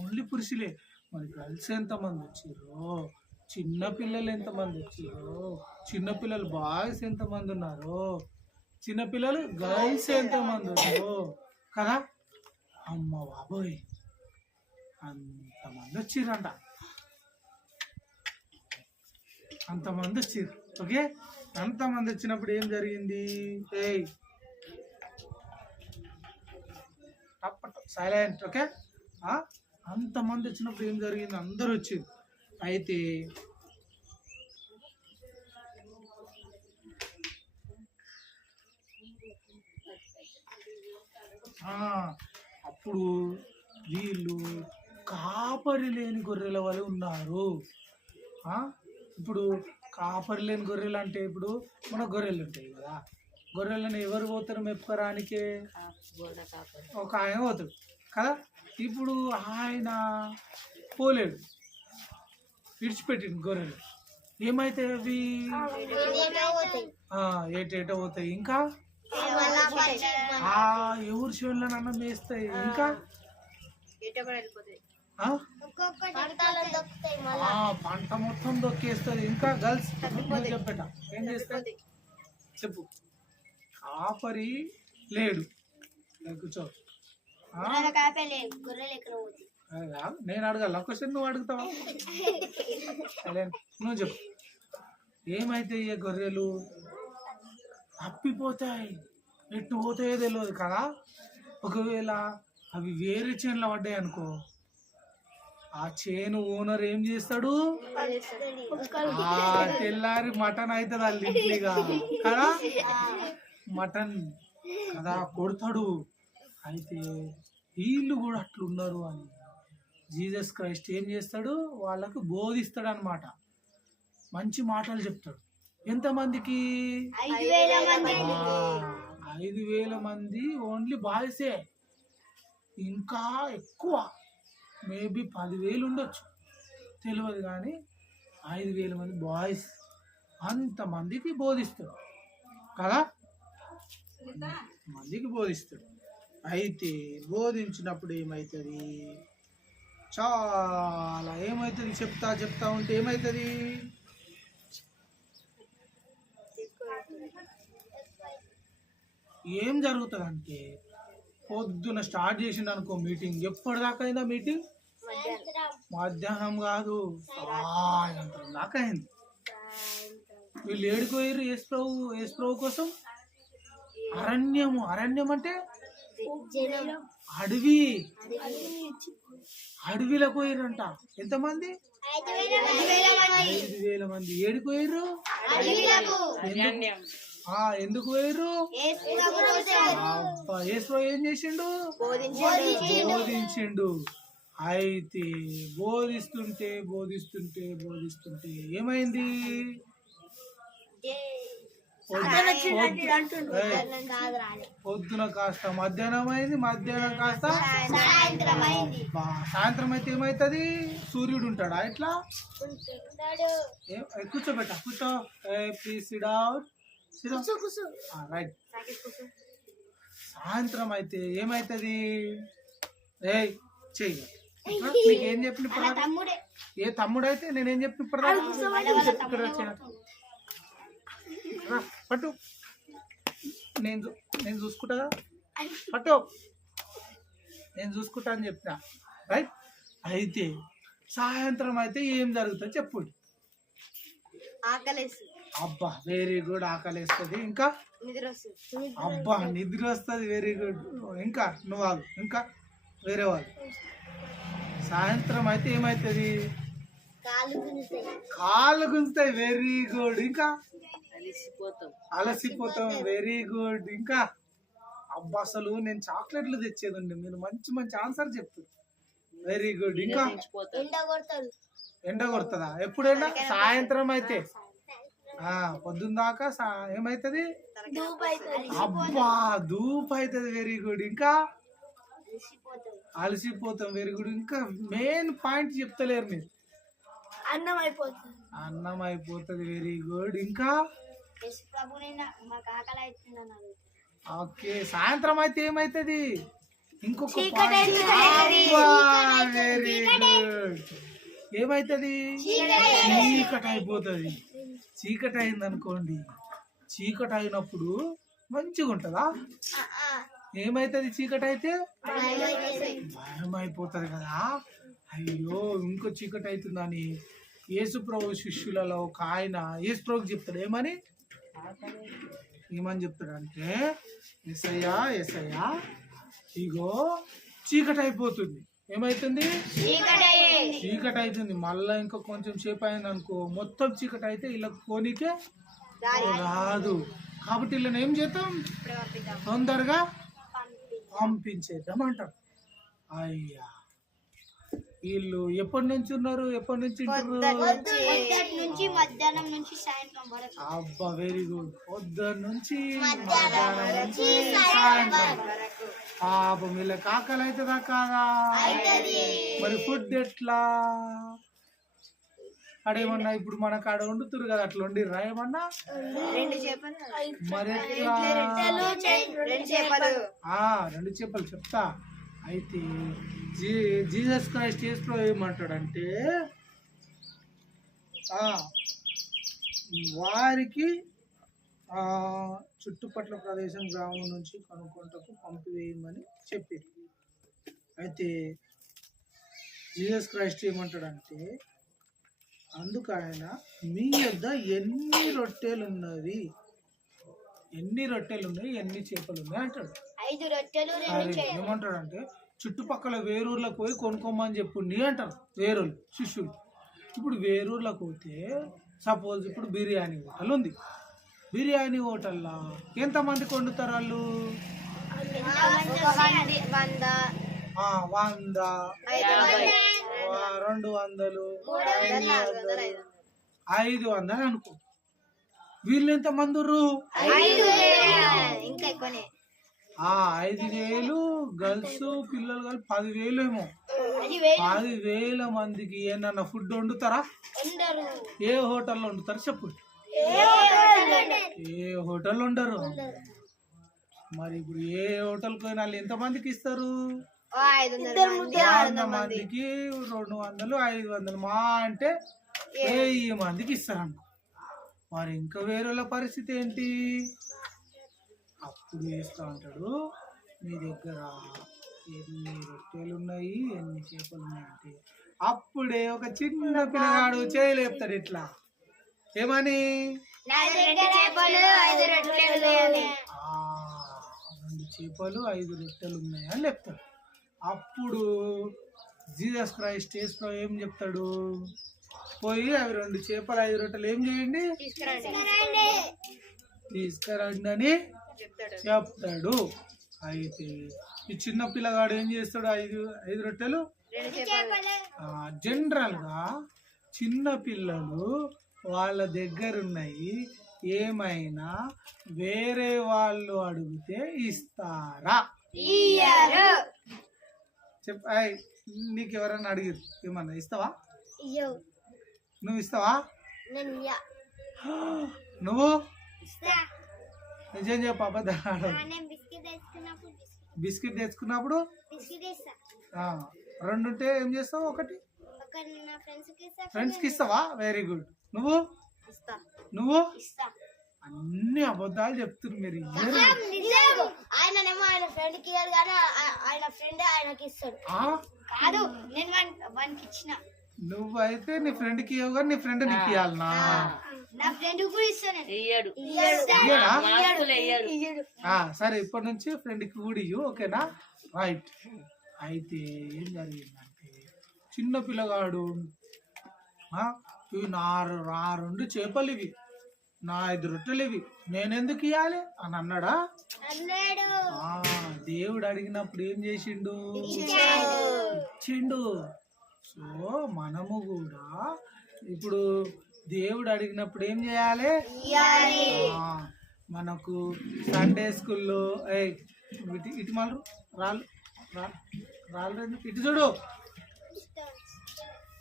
ఓన్లీ పురుషులే. మరి గర్ల్స్ ఎంతమంది వచ్చారు? చిన్న పిల్లలు ఎంతమంది వచ్చారు? చిన్నపిల్లలు బాయ్స్ ఎంతమంది ఉన్నారు? చిన్నపిల్లలు గర్ల్స్ ఎంతమంది ఉన్నారు కదా. అమ్మ బాబోయ్ అంతమంది వచ్చిర్రంట. అంతమంది వచ్చిర్రు. ఓకే అంతమంది వచ్చినప్పుడు ఏం జరిగింది? సైలెంట్. ఓకే అంతమంది వచ్చినప్పుడు ఏం జరిగింది? అందరు వచ్చింది. అయితే అప్పుడు వీళ్ళు కాపరి లేని గొర్రెల వలె ఉన్నారు. ఇప్పుడు కాపరి లేని గొర్రెలు అంటే ఇప్పుడు మన గొర్రెలు ఉంటాయి కదా, గొర్రెలను ఎవరు పోతారు మెప్పుకోరానికే? ఒక ఆయన పోతాడు కదా. ఇప్పుడు ఆయన పోలేడు, విడిచిపెట్టిండు గొర్రెలు. ఏమైతాయి అవి? ఏటేటో పోతాయి. ఇంకా ఎవరు శివులనన్నా మేస్తాయి. ఇంకా పంట మొత్తం దొక్కేస్తుంది. ఇంకా గర్ల్స్ చెప్పేట ఏం చేస్తాయి చెప్పు. కాపరి లేడు, కూర్చో. నేను అడగాల క్వశ్చన్, నువ్వు అడుగుతావా? నువ్వు చెప్పు. ఏమైతే ఈ గొర్రెలు తప్పిపోతాయి, ఎట్టు పోతాయో తెలియదు కదా. ఒకవేళ అవి వేరే చేనులో పడ్డాయి అనుకో, ఆ చేను ఓనర్ ఏం చేస్తాడు? తెల్లారి మటన్ అవుతుంది వాళ్ళ ఇంట్లోగా కదా, మటన్ కదా కొడతాడు. అయితే వీళ్ళు కూడా అట్లున్నారు అని జీసస్ క్రైస్ట్ ఏం చేస్తాడు? వాళ్ళకు బోధిస్తాడు అన్నమాట. మంచి మాటలు చెప్తాడు. ఎంతమందికి? 5,000 మంది ఓన్లీ బాయ్సే. ఇంకా ఎక్కువ, మేబీ 10,000 ఉండొచ్చు, తెలియదు. కానీ 5,000 మంది బాయ్స్, అంతమందికి బోధిస్తాడు కదా, మందికి బోధిస్తాడు. అయితే బోధించినప్పుడు ఏమవుతుంది? చాలా ఏమవుతుంది? చెప్తా ఉంటే ఏమవుతుంది? ఏం జరుగుతుంది అంటే, పొద్దున స్టార్ట్ చేసిండు అనుకో మీటింగ్, ఎప్పటిదాకా అయిందా మీటింగ్? మధ్యాహ్నం కాదు, సాయంత్రం దాకా అయింది. వీళ్ళు ఏడుకోయారు యేసు ప్రభు కోసం. అరణ్యం అంటే అడవిలో పోయారంట. ఎంతమంది? 5,000 మంది. ఏడుకోయారు. ఎందుకు పోయారు? యేసు ఏం చేసిండు? బోధించిండు. అయితే బోధిస్తుంటే ఏమైంది? పొద్దున కాస్త మధ్యాహ్నం అయింది, మధ్యాహ్నం కాస్త సాయంత్రం అయితే ఏమవుతుంది? సూర్యుడు ఉంటాడా ఇట్లా? కూర్చోబెట్ట, కూర్చో. Please SIT down. రైట్. సాయంత్రం అయితే ఏమవుతుంది? చెయ్యి. నీకేం చెప్పిన ఏ తమ్ముడు అయితే నేనేం చెప్పిన పట్టు, నేను చూసుకుంటా, పట్టు, నేను చూసుకుంటా అని చెప్పిన. రైట్. అయితే సాయంత్రం అయితే ఏం జరుగుతుంది చెప్పు. అబ్బా వెరీ గుడ్, ఆకలేస్తుంది. ఇంకా అబ్బా నిద్ర వస్తుంది. Very good. ఇంకా నువ్వు ఇంకా వేరే వాళ్ళు. సాయంత్రం అయితే ఏమవుతుంది? కాళ్ళు గుంజుతాయి. Very good. ఇంకా అలసిపోతాం. Very good. ఇంకా అబ్బా అసలు నేను చాక్లెట్లు తెచ్చేదండి, మీరు మంచి ఆన్సర్ చెప్తారు. Very good. ఇంకా ఎండ కొడుతుందా? ఎప్పుడు ఎండ? సాయంత్రం అయితే. పొద్దున్న దాకా ఏమైతుంది? అబ్బా ధూప్ అవుతుంది. Very good. ఇంకా అలసిపోతాం. Very good. ఇంకా మెయిన్ పాయింట్ చెప్తలేరు మీరు. అన్నం అయిపోతుంది. Very good. ఇంకా ఓకే. సాయంత్రం అయితే ఏమైతుంది? ఇంకొక వెరీ గుడ్. ఏమైతుంది? చీకటి అయిపోతుంది. చీకటి అయింది అనుకోండి, చీకటి అయినప్పుడు మంచిగా ఉంటుందా? ఏమైతుంది? చీకటి అయితే భయం అయిపోతుంది కదా. అయ్యో ఇంకో చీకటి అవుతుందని యేసు ప్రభు శిష్యులలో ఒక ఆయన యేసు ప్రభుకి చెప్తాడు. ఏమని చెప్తాడంటే, యేసయ్యా ఇగో చీకటి అయిపోతుంది. ఏమైతుంది? చీకటి అవుతుంది. మళ్ళా ఇంకా కొంచెం సేపు అయింది అనుకో, మొత్తం చీకటి అయితే ఇలా కోనికే రాదు. కాబట్టి వీళ్ళని ఏం చేద్దాం? తొందరగా పంపించేద్దాం అంటారు. అయ్యా వీళ్ళు ఎప్పటి నుంచి ఉన్నారు, ఎప్పటి నుంచి ఉంటున్నారు? పొద్దుటి నుంచి మధ్యాహ్నం నుంచి సాయంత్రం వరకు. అబ్బా వెరీ గుడ్. పొద్దున్న నుంచి మధ్యాహ్నం నుంచి సాయంత్రం. పాపం వీళ్ళకి ఆకలి అవుతుందా కాదా? మరి ఫుడ్ ఎట్లా? అడేమన్నా ఇప్పుడు మనకు ఆడ వండుతురు కదా, అట్లా వండిర్రా ఏమన్నా? 2 చేపలు, మరి ఎట్లా? 2 చేపలు. 2 చేపలు చెప్తా. అయితే జీసస్ క్రైస్ట్ యేసు ఏమంటాడంటే వారికి చుట్టుపట్ల ప్రదేశం గ్రామం నుంచి కనుక్కుంటకు పంపివేయమని చెప్పింది. అయితే జీసస్ క్రైస్ట్ ఏమంటాడంటే అందుకు ఆయన మీ యొద్ద ఎన్ని రొట్టెలు ఉన్నవి, ఎన్ని చేపలు ఉన్నాయి అంటాడు. 5 రొట్టెలు 2 చేపలు. ఏమంటాడంటే చుట్టుపక్కల వేరూర్లకు పోయి కొనుక్కోమని చెప్పుండి అంటారు వేరూరు శిష్యులు. ఇప్పుడు వేరూర్లకు పోతే సపోజ్ ఇప్పుడు బిర్యానీ హోటల్ ఉంది. బిర్యానీ హోటల్లో ఎంతమందికి వండుతారు వాళ్ళు? 100, 100, 200, 500 అనుకో. వీళ్ళు ఎంతమంది? 5 ఇంకా ఎక్కువనే. 5,000 గర్ల్స్ పిల్లలు కలిపి 10,000 ఏమో. 10,000 మందికి ఏమన్నా ఫుడ్ వండుతారా? ఏ హోటల్లో వండుతారు చెప్పు? ఏ హోటల్ ఉండరు. మరి ఇప్పుడు ఏ హోటల్కి పోయినా వాళ్ళు ఎంతమందికి ఇస్తారు? 100 మందికి 200, 500, మా అంటే 1000 మందికి ఇస్తారు అనుకో. మరి ఇంకా వేరే పరిస్థితి ఏంటి? అప్పుడు వేస్తా అంటాడు మీ దగ్గర ఎన్ని రొట్టెలు ఉన్నాయి, ఎన్ని చేపలు ఉన్నాయి అంటే అప్పుడే ఒక చిన్న పిల్లగాడు చేయలేపుతాడు ఇట్లా ఏమని? 2 చేపలు 5 రొట్టెలు. 2 చేపలు 5 రొట్టెలు ఉన్నాయి అని చెప్తాడు. అప్పుడు జీసస్ క్రైస్ట్ యేసు ఏం చెప్తాడు? పోయి అవి 2 చేపలు 5 రొట్టెలు ఏం చేయండి, తీసుకురండి అని చెప్తాడు. అయితే ఈ చిన్న పిల్లగాడు ఏం చేస్తాడు? 5 రొట్టెలు. జనరల్ గా చిన్న పిల్లలు వాళ్ళ దగ్గర ఉన్నాయి ఏమైనా వేరే వాళ్ళు అడిగితే ఇస్తారా? నీకు ఎవరైనా అడిగారు ఏమన్నా ఇస్తావా? నువ్వు ఇస్తావా? నువ్వు నిజం చెప్పు, అబద్ధాలు. బిస్కెట్ తెచ్చుకున్నప్పుడు 2 ఉంటే ఏం చేస్తావు? 1 ఫ్రెండ్స్ కి ఇస్తావా? Very good. నువ్వు అన్ని అబద్ధాలు చెప్తున్నారు మీరు. ఆయననేమో ఆయన ఫ్రెండ్ కి ఇయ్యాలి కానీ ఆయన ఫ్రెండ్ ఆయనకి ఇస్తాడు. కాదు, నేను వానికి ఇచ్చిన. నువ్వైతే నీ ఫ్రెండ్ కి ఇవ్వగా నీ ఫ్రెండ్ నీకు ఇవ్వాలనా? నా ఫ్రెండ్ కూడా ఇస్తాను. సరే ఇప్పటి నుంచి ఫ్రెండ్ కి కూడా ఇవ్వు, ఓకేనా? రైట్. అయితే ఏం జరిగిందంటే చిన్న పిల్లగాడు ఇవి నా 2 చేపలు, ఇవి నా 5 రొట్టెలు, ఇవి నేనెందుకు ఇవ్వాలి అని అన్నాడా? దేవుడు అడిగినప్పుడు ఏం చేసిండు? ఇచ్చిండు. సో మనము కూడా ఇప్పుడు దేవుడు అడిగినప్పుడు ఏం చేయాలి? మనకు సండే స్కూల్లో ఇటు మళ్ళీ రాళ్ళు ఇటు చూడు,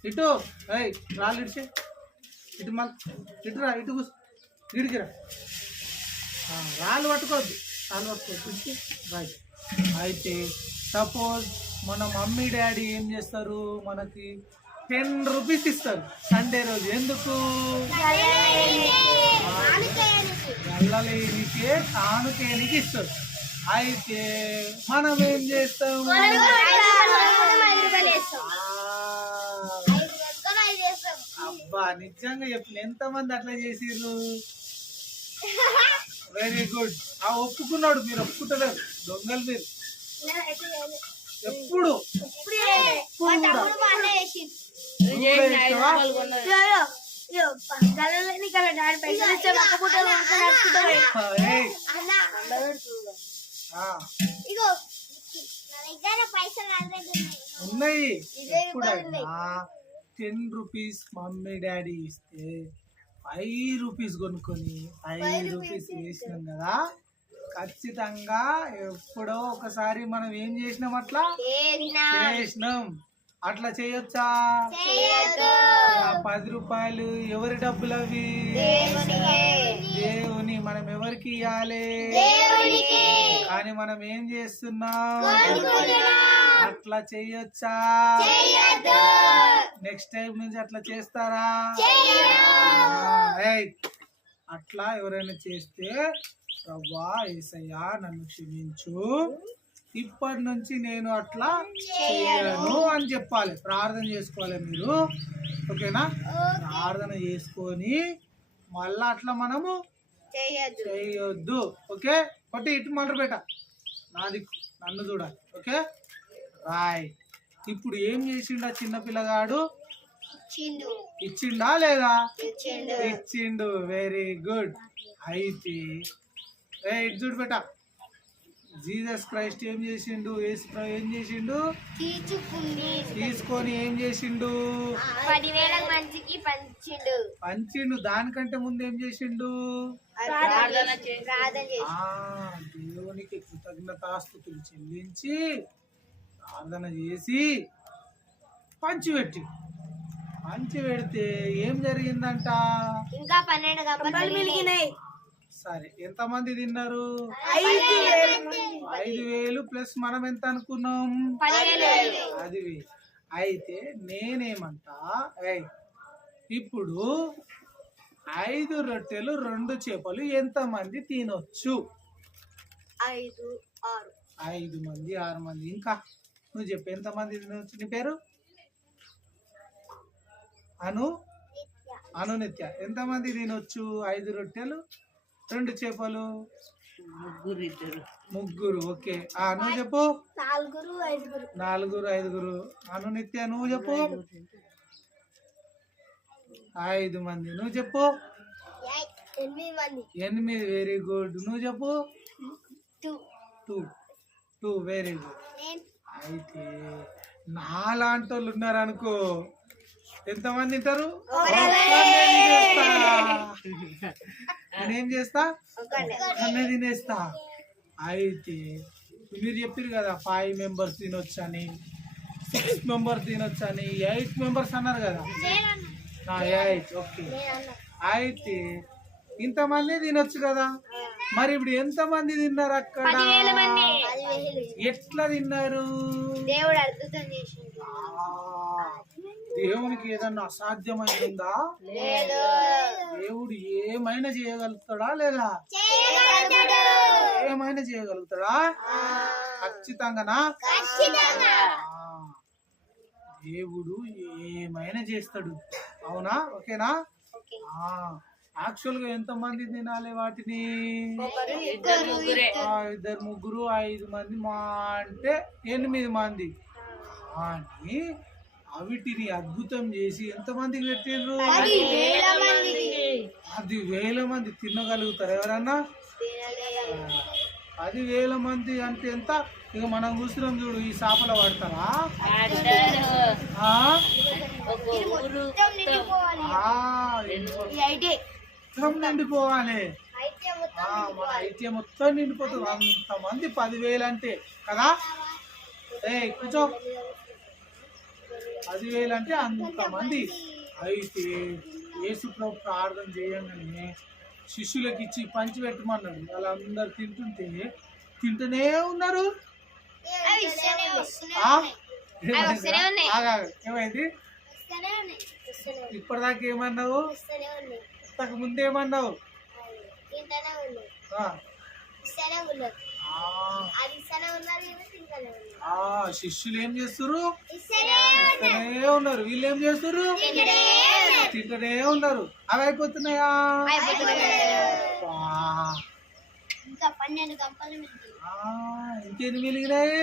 ఇటు రాళ్ళు ఇడిచే, ఇటు మళ్ళీ ఇటురా, ఇటు కూర్చో, ఇడికిరా. రాళ్ళు పట్టుకోవద్దు, రైట్. అయితే సపోజ్ మన మమ్మీ డాడీ ఏం చేస్తారు? మనకి 10 రూపీస్ ఇస్తారు సండే రోజు. ఎందుకు? వెళ్ళలేనికే కానుకేనికి ఇస్తారు. అయితే మనం ఏం చేస్తాం? అబ్బా నిజంగా చెప్పిన ఎంతమంది అట్లా చేసిర్రు? Very good. ఒప్పుకున్నాడు. మీరు ఒప్పుకుంటలేరు, దొంగలు మీరు. ఎప్పుడు దగ్గర పైసలు ఆల్రెడీ ఉన్నాయి. ఇదే ఎప్పుడైనా 10 రూపీస్ మమ్మీ డాడీ ఇస్తే 5 రూపీస్ కొనుక్కొని 5 రూపీస్ వేసినాం కదా, ఖచ్చితంగా ఎప్పుడో ఒకసారి మనం ఏం చేసినాం, అట్లా చేసినాం. అట్లా చేయొచ్చా? ఆ 10 రూపాయలు ఎవరి డబ్బులు అవి? దేవుని. మనం ఎవరికి ఇవ్వాలి? కానీ మనం ఏం చేస్తున్నాం? అట్లా చేయొచ్చా? నెక్స్ట్ టైం నుంచి అట్లా చేస్తారా? అట్లా ఎవరైనా చేస్తే ప్రభువా యేసయ్యా నన్ను క్షమించు, ఇప్పటి నుంచి నేను అట్లా చేయను అని చెప్పాలి. ప్రార్థన చేసుకోవాలి మీరు, ఓకేనా? ప్రార్థన చేసుకొని మళ్ళా అట్లా మనము చేయొద్దు, ఓకే? ఒకటి ఇటు మంటరు పెట్ట నాది, నన్ను చూడాలి, ఓకే? రైట్. ఇప్పుడు ఏం చేసిండు ఆ చిన్న పిల్లగాడు? ఇచ్చిండా లేదా? ఇచ్చిండు. Very good. అయితే ఇటు చూడు పెట్ట, జీసస్ క్రైస్ట్ ఏం చేసిండు? ఏం చేసిండు? తీసుకొని ఏం చేసిండు? 10,000 మందికి పంచిండు. దానికంటే ముందు ఏం చేసిండు? దేవునికి కృతజ్ఞతాస్తుతులు చెల్లించి ప్రార్థన చేసి పంచిపెట్టి పెడితే ఏం జరిగిందంట? ఇంకా 12 గంపలు మిగిలినాయి. సరే, ఎంతమంది తిన్నారు? 5,000 ప్లస్ మనం ఎంత అనుకున్నాం? 10,000. అయితే నేనేమంటా, ఇప్పుడు 5 రొట్టెలు 2 చేపలు ఎంతమంది తినొచ్చు? 5, 6. 5 మంది, 6 మంది. ఇంకా నువ్వు చెప్పు, ఎంతమంది తినొచ్చు? నీ పేరు? అనునిత్య. ఎంతమంది తినొచ్చు? 5 రొట్టెలు 2 చేపలు? ముగ్గురు. ఓకే. నువ్వు చెప్పు. 4, 5. అనునిత్య నువ్వు చెప్పు. 5 మంది. నువ్వు చెప్పు. 8. Very good. నువ్వు చెప్పు. 2. Very good. అయితే నాలాంటి వాళ్ళు ఉన్నారు అనుకో, ఎంతమంది తింటారు? నేనేం చేస్తా? అన్నీ తినేస్తా. అయితే మీరు చెప్పారు కదా 5 మెంబర్స్ తినొచ్చు అని, 6 మెంబర్స్ తినొచ్చు అని, 8 మెంబర్స్ అన్నారు కదా. 8. ఓకే. అయితే ఇంతమంది తినొచ్చు కదా, మరి ఇప్పుడు ఎంతమంది తిన్నారు అక్కడ? ఎట్లా తిన్నారు? దేవుడు అద్భుతం చేసిండు. దేవునికి ఏదన్నా అసాధ్యమైందా? దేవుడు ఏమైనా చేయగలుగుతాడా లేదా? ఏమైనా చేయగలుగుతాడా? ఖచ్చితంగానా? దేవుడు ఏమైనా చేస్తాడు, అవునా? ఓకేనా? యాక్చువల్ గా ఎంత మంది తినాలి వాటిని? 2, 3, 5 మంది, మా అంటే 8 మంది. కానీ అవిటిని అద్భుతం చేసి ఎంతమందికి పెట్టిర్రు? 10,000 మంది తినగలుగుతారు ఎవరన్నా? 10,000 మంది అంటే ఎంత? ఇక మనం కూర్చున్నాం చూడు, ఈ చేపల పడతారా? నిండిపోవాలి. మన ఐటీ మొత్తం నిండిపోతుంది. అంతమంది 10,000 అంటే కదా. కూర్చో. 10,000 అంటే అంతమంది. అయితే యేసుప్రభు ప్రార్థన చేయగానే శిష్యులకు ఇచ్చి పంచి పెట్టమన్నాడు. వాళ్ళందరూ తింటూనే ఉన్నారు. ఏమైంది? ఇప్పటిదాకా ఏమన్నావు? ముందేమన్నావు? శిష్యులు ఏం చేస్తారు? ఇస్తూనే ఉన్నారు. వీళ్ళు ఏం చేస్తారు? తింటూనే ఉన్నారు. అవి అయిపోతున్నాయా? ఇంకెన్ని మిగిలినాయి?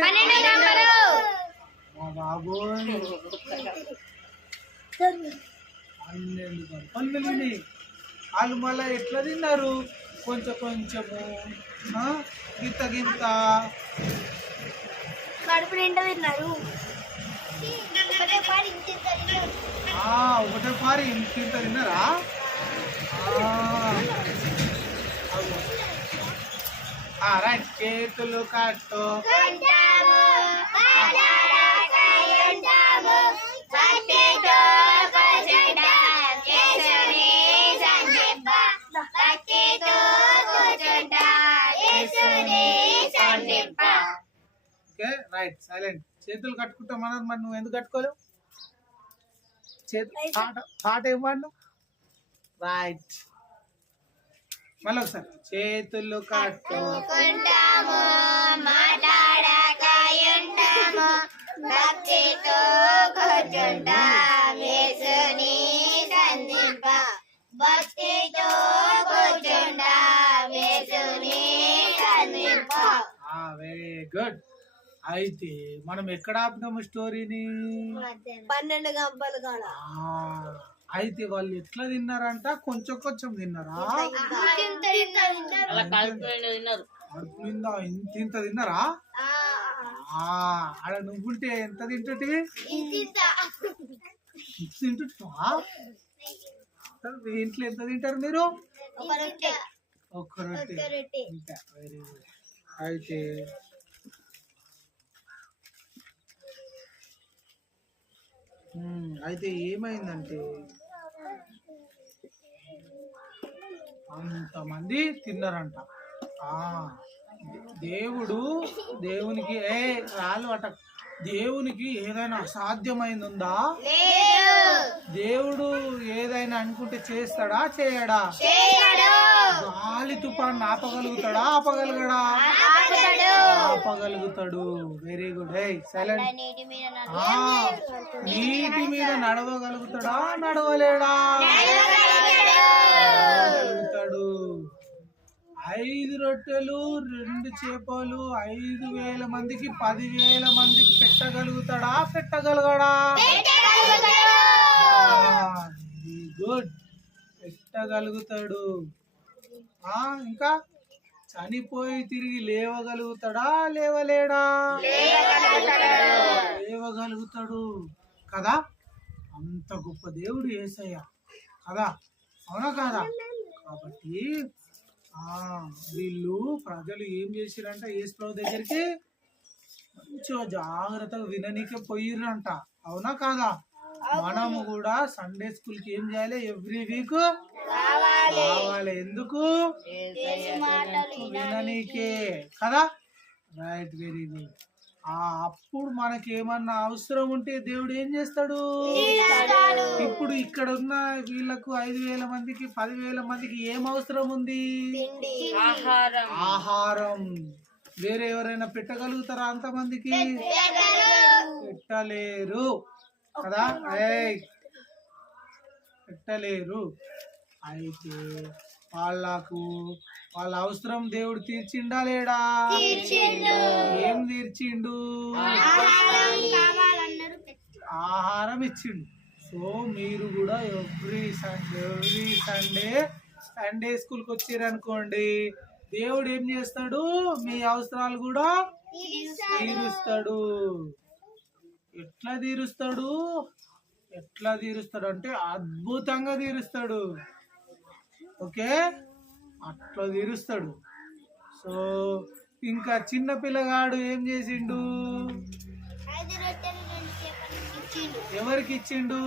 బాబోయ్, 12 గంపలు మిగిలినాయి. వాళ్ళు మళ్ళీ ఎట్లా తిన్నారు? కొంచెము గింత కడుపు నిండా తిన్నారు. ఒకటే పారి ఇంత తిన్నారు. ఒకటే పారి ఇంత తిన్నారా? రైట్, చేతులు కట్టు. Okay right, silent. చేతులు కట్టుకుంటాం అన్నది మరి నువ్వు ఎందుకు కట్టుకోలేవు? పాట ఏం పాడు? రైట్, మళ్ళీ ఒకసారి. చేతులు కట్టుకుంటాము, మాట్లాడకాయుంటాము, భక్తితో కూర్చుంటాం, యేసుని సంధింప. భక్తితో కూర్చుంటాం, యేసుని సంధింప. Very good. అయితే మనం ఎక్కడ ఆపినాము స్టోరీని? 12 గంపలు కాడ. అయితే వాళ్ళు ఎట్లా తిన్నారంట? కొంచెం కొంచెం తిన్నారా? కడుపు నిండా ఇంత తిన్నారా? ఆడ నువ్వుంటే ఎంత తింటుంటివి? తింటున్నావా? మీ ఇంట్లో ఎంత తింటారు మీరు? ఒక్క రొట్టె. ఇంకా వెరీ గుడ్. అయితే ఏమైందంటే అంతమంది తిన్నారంట. దేవునికి రాళ్ళు అట. దేవునికి ఏదైనా అసాధ్యమైందా? దేవుడు ఏదైనా అనుకుంటే చేస్తాడా? చేయడా? గాలి తుఫాన్ ఆపగలుగుతాడా? ఆపగలగడా? ఆపగలుగుతాడు. Very good. సైలెంట్. నీటి మీద నడవగలుగుతాడా? నడవలేడా? నడవగలుగుతాడు. 5 రొట్టెలు 2 చేపలు 5,000 మందికి 10,000 మందికి పెట్టగలుగుతాడా? పెట్టగలగడా? Very good, పెట్టగలుగుతాడు. ఇంకా చనిపోయి తిరిగి లేవగలుగుతాడా? లేవలేడా? లేవగలుగుతాడు కదా. అంత గొప్ప దేవుడు యేసయ్య కదా, అవునా కాదా? కాబట్టి వీళ్ళు ప్రజలు ఏం చేసిరంట? యేసు ప్రభు దగ్గరికి మంచిగా జాగ్రత్తగా విననీకే పోయిర్రంట, అవునా కాదా? మనము కూడా సండే స్కూల్ కి ఏం చేయాలి? ఎవ్రీ వీక్ రావాలి. ఎందుకు? విననీకే కదా. Right, very good. అప్పుడు మనకి ఏమన్నా అవసరం ఉంటే దేవుడు ఏం చేస్తాడు? ఇప్పుడు ఇక్కడ ఉన్న వీళ్ళకు 5,000 మందికి 10,000 మందికి ఏం అవసరం ఉంది? ఆహారం. వేరే ఎవరైనా పెట్టగలుగుతారా అంతమందికి? పెట్టలేరు కదా. పెట్టలేరు. అయితే వాళ్ళ అవసరం దేవుడు తీర్చిండా లేడా? ఏం తీర్చిండు? ఆహారం ఇచ్చిండు. సో మీరు కూడా ఎవ్రీ సండే స్కూల్కి వచ్చారనుకోండి, దేవుడు ఏం చేస్తాడు? మీ అవసరాలు కూడా తీరుస్తాడు. ఎట్లా తీరుస్తాడు అంటే అద్భుతంగా తీరుస్తాడు. ఓకే, అట్లా తీరుస్తాడు. సో ఇంకా చిన్న పిల్లగాడు ఏం చేసిండు? ఎవరికి ఇచ్చిండు?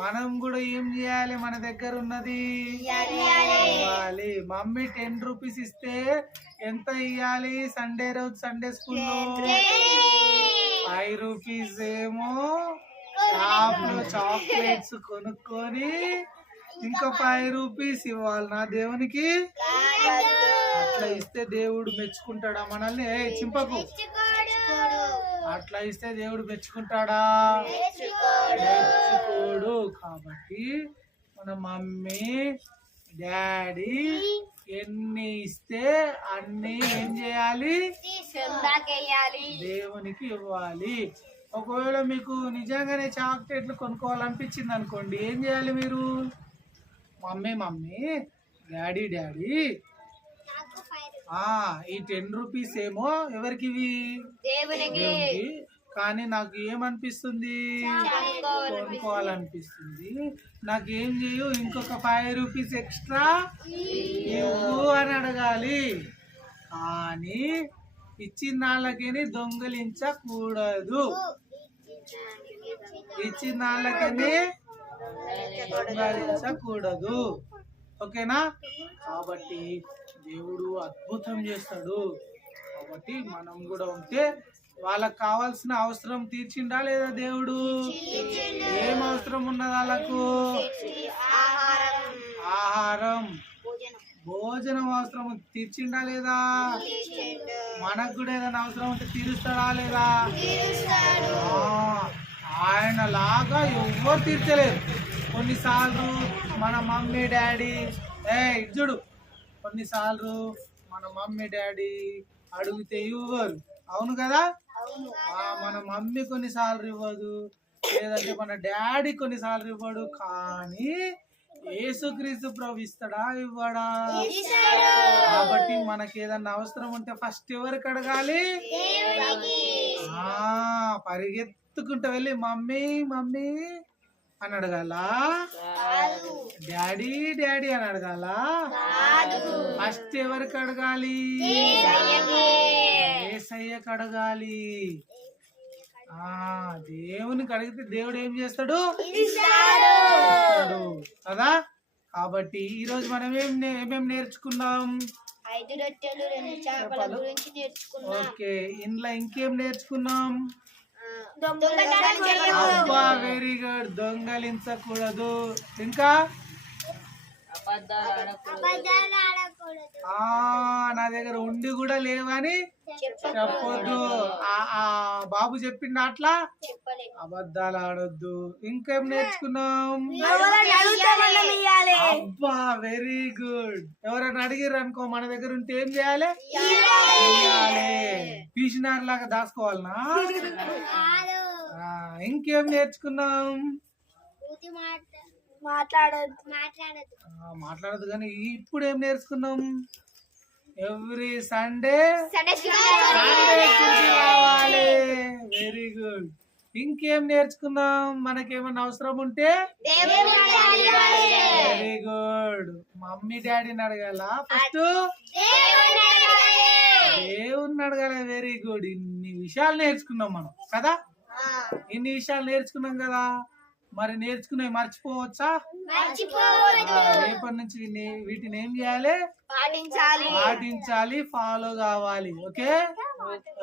మనం కూడా ఏం చేయాలి? మన దగ్గర ఉన్నది ఇవ్వాలి. మమ్మీ 10 రూపీస్ ఇస్తే ఎంత ఇవ్వాలి? సండే రోజు సండే స్కూల్లో 5 రూపీస్ ఏమో షాప్ లో చాక్లెట్స్ కొనుక్కొని ఇంకా 5 రూపీస్ ఇవ్వాలి నా దేవునికి. అట్లా ఇస్తే దేవుడు మెచ్చుకుంటాడా మనల్ని? చింపకు. అట్లా ఇస్తే దేవుడు మెచ్చుకుంటాడా? మెచ్చుకోడు. కాబట్టి మన మమ్మీ డాడీ ఎన్ని ఇస్తే అన్ని ఏం చేయాలి? దేవునికి ఇవ్వాలి. ఒకవేళ మీకు నిజంగానే చాక్లెట్లు కొనుక్కోవాలనిపించింది అనుకోండి, ఏం చేయాలి మీరు? మమ్మీ డాడీ ఈ 10 రూపీస్ ఏమో ఎవరికి ఇవి? దేవునికి. కానీ నాకు ఏమనిపిస్తుంది, కొనుక్కోవాలనిపిస్తుంది. నాకు ఏం చేయు, ఇంకొక 5 రూపీస్ ఎక్స్ట్రా ఇవ్వు అని అడగాలి. కానీ ఇచ్చిన వాళ్ళకని దొంగలించకూడదు, ఇచ్చిన వాళ్ళకని దొంగలించకూడదు. ఓకేనా? కాబట్టి దేవుడు అద్భుతం చేస్తాడు. కాబట్టి మనం కూడా ఉంటే వాళ్ళకు కావాల్సిన అవసరం తీర్చిండా లేదా దేవుడు? ఏం అవసరం ఉన్నది వాళ్ళకు? ఆహారం, భోజనం అవసరం తీర్చిండా లేదా? మనకు కూడా ఏదైనా అవసరం ఉంటే తీరుస్తాడా లేదా? ఆయన లాగా ఎవ్వరు తీర్చలేరు. కొన్నిసార్లు మన మమ్మీ డాడీ ఇచ్చుడు, కొన్నిసార్లు మన మమ్మీ డాడీ అడిగితే ఇవ్వరు. అవును కదా? మన మమ్మీ కొన్నిసార్లు ఇవ్వదు, లేదంటే మన డాడీ కొన్నిసార్లు ఇవ్వడు. కానీ యేసుక్రీస్తు ప్రభు ఇస్తాడా ఇవ్వడా? కాబట్టి మనకి ఏదన్నా అవసరం ఉంటే ఫస్ట్ ఎవరికి అడగాలి? పరిగెత్తుకుంటూ వెళ్ళి మమ్మీ మమ్మీ అని అడగాల, డాడీ డాడీ అని అడగాల? ఫస్ట్ ఎవరికి అడగాలి? యేసయ్యకి అడగాలి. దేవునికి అడిగితే దేవుడు ఏం చేస్తాడు? ఇస్తాడు కదా. కాబట్టి ఈ రోజు మనం ఏమేం నేర్చుకున్నాం? 5 రొట్టెలు 2 చేపల గురించి నేర్చుకున్నాం. ఓకే, ఇంట్లో ఇంకేం నేర్చుకున్నాం? దొంగతనం వెరీ గుడ్, దొంగలించకూడదు. ఇంకా అబద్ధాలు ఆడకూడదు. నా దగ్గర ఉండి కూడా లేవని చెప్పొద్దు. బాబు చెప్పిండు అట్లా అబద్ధాలు ఆడొద్దు. ఇంకేం నేర్చుకున్నాం? అబ్బా వెరీ గుడ్. ఎవరైనా అడిగిర్రు అనుకో మన దగ్గర ఉంటే ఏం చేయాలి? పీసినార్ లాగా దాచుకోవాలనా? ఇంకేం నేర్చుకున్నాం? మాట్లాడదు. కానీ ఇప్పుడు ఏం నేర్చుకున్నాం? ఎవ్రీ సండే రావాలి. Very good. ఇంకేం నేర్చుకున్నాం? మనకేమన్నా అవసరం ఉంటే వెరీ గుడ్, మమ్మీ డాడీని అడగాల, ఫస్ట్ దేవుణ్ణి అడగాల. Very good. ఇన్ని విషయాలు నేర్చుకున్నాం మనం కదా. ఇన్ని విషయాలు నేర్చుకున్నాం కదా. మరి నేర్చుకునే మర్చిపోవచ్చా? రేపటి నుంచి వీటిని ఏం చేయాలి? పాటించాలి, ఫాలో కావాలి. ఓకే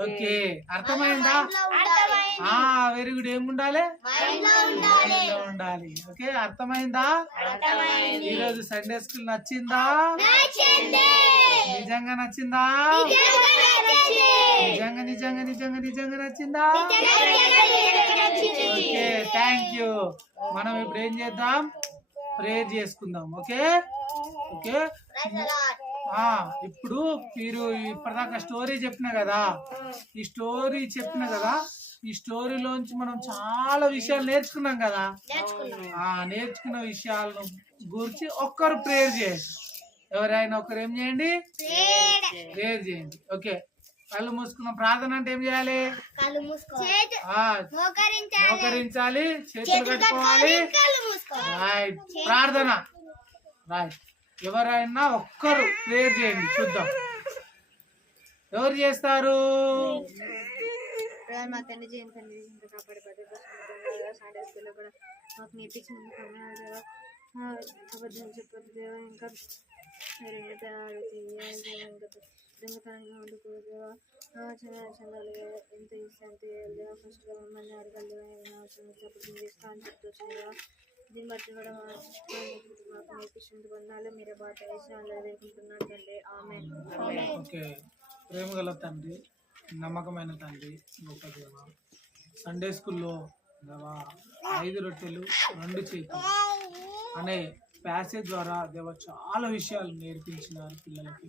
ఓకే, అర్థమైందా? Very good. ఏముండాలి? ఉండాలి. ఓకే, అర్థమైందా? ఈరోజు సండే స్కూల్ నచ్చిందా? నిజంగా నచ్చిందా? నిజంగా నిజంగా నిజంగా నిజంగా నచ్చిందా? Okay, thank you. మనం ఇప్పుడు ఏం చేద్దాం? ప్రేయర్ చేసుకుందాం. Okay okay. ఇప్పుడు మీరు ఇప్పటిదాకా స్టోరీ చెప్పిన కదా, ఈ స్టోరీలోంచి మనం చాలా విషయాలు నేర్చుకున్నాం కదా. నేర్చుకున్న విషయాలను గురించి ఒక్కరు ప్రేయర్ చేయండి. ఎవరైనా ఒకరు ఏం చేయండి? ప్రేయర్ చేయండి. ఓకే, కళ్ళు మూసుకున్నాం. ప్రార్థన అంటే ఏం చేయాలి? మోకరించాలి, చేతులు కట్టుకోవాలి. రైట్, ప్రార్థన. రైట్, ఎవరైనా ఒక్కరు ప్రేయర్ చేయండి, చూద్దాం ఎవరు చేస్తారు. మా తండ్రి జయంతండి ఇంకా కాపాడే భద్రత సండే స్కూల్లో కూడా మాకు నేర్పించినందుకు అబద్ధం చెప్పదు దేవా. ఇంకా మీరు దొంగతనంగా ఉండకూడదు. చందాలు ఎంత ఇస్తే అంతే దేవా. ఫస్ట్ మమ్మల్ని అడగాలి ఏమైనా అవసరం అప్పుడు చేస్తా అని చెప్తున్నావా. దీన్ని బట్టి కూడా మాకు నేర్పించినందుకు వందనాలు. మీరే బాగా విషయాలు ఎదుర్కొంటున్నారు తండ్రి. ఆమేన్. ఓకే, ప్రేమ గల తండ్రి, నమ్మకమైన తండ్రి, గొప్ప దేవ. సండే స్కూల్లో 5 రొట్టెలు 2 చేతులు అనే ప్యాసేజ్ ద్వారా దేవ చాలా విషయాలు నేర్పించినారు పిల్లలకి.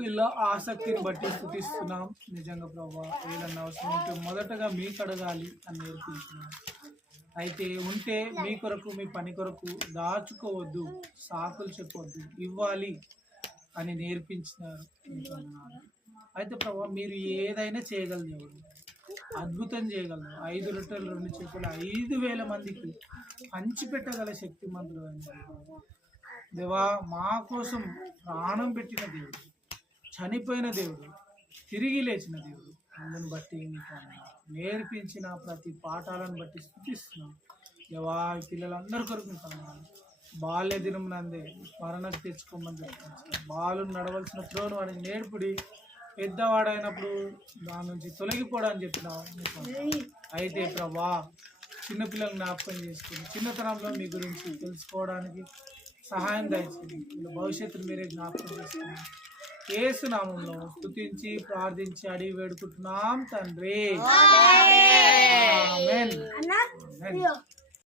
వీళ్ళ ఆసక్తిని బట్టి స్తుతిస్తున్నాం. నిజంగా ప్రభావ, ఏదన్నా అవసరం ఉంటే మొదటగా మీకు అడగాలి అని నేర్పించినారు. అయితే ఉంటే మీ కొరకు, మీ పని కొరకు దాచుకోవద్దు, సాకులు చెప్పవద్దు, ఇవ్వాలి. అని నేర్పించినారు మీకు వందనాలు. అయితే ప్రభా మీరు ఏదైనా చేయగల దేవుడు, అద్భుతం చేయగలరు. 5 రొట్టెలు 2 చేపలు 5,000 మందికి పంచిపెట్టగల శక్తిమంతుడు అని దేవా, మా కోసం ప్రాణం పెట్టిన దేవుడు, చనిపోయిన దేవుడు, తిరిగి లేచిన దేవుడు. అందుని బట్టి మీకు వందనాలు. నేర్పించిన ప్రతి పాఠాలను బట్టి స్తుతిస్తున్నాం దేవా. ఈ పిల్లలందరి కొరకు మీకు వందనాలు. బాల్య దినం నందే స్మరణకు తెచ్చుకోమని చెప్తున్నాను. బాలు నడవలసిన త్రోను వాడికి నేర్పుడి, పెద్దవాడైనప్పుడు దాని నుంచి తొలగిపోవడానికి చెప్పినావు మీకు వందనాలు. అయితే ప్రభా చిన్నపిల్లలు జ్ఞాపకం చేసుకుని చిన్నతనంలో మీ గురించి తెలుసుకోవడానికి సహాయం దయచేయండి. వీళ్ళ భవిష్యత్తును మీరే జ్ఞాపకం చేసుకుని యేసు నామములో స్తుతించి ప్రార్థించి అడిగి వేడుకుంటున్నాం తండ్రి. ఆమేన్. అన్నా ఆమేన్.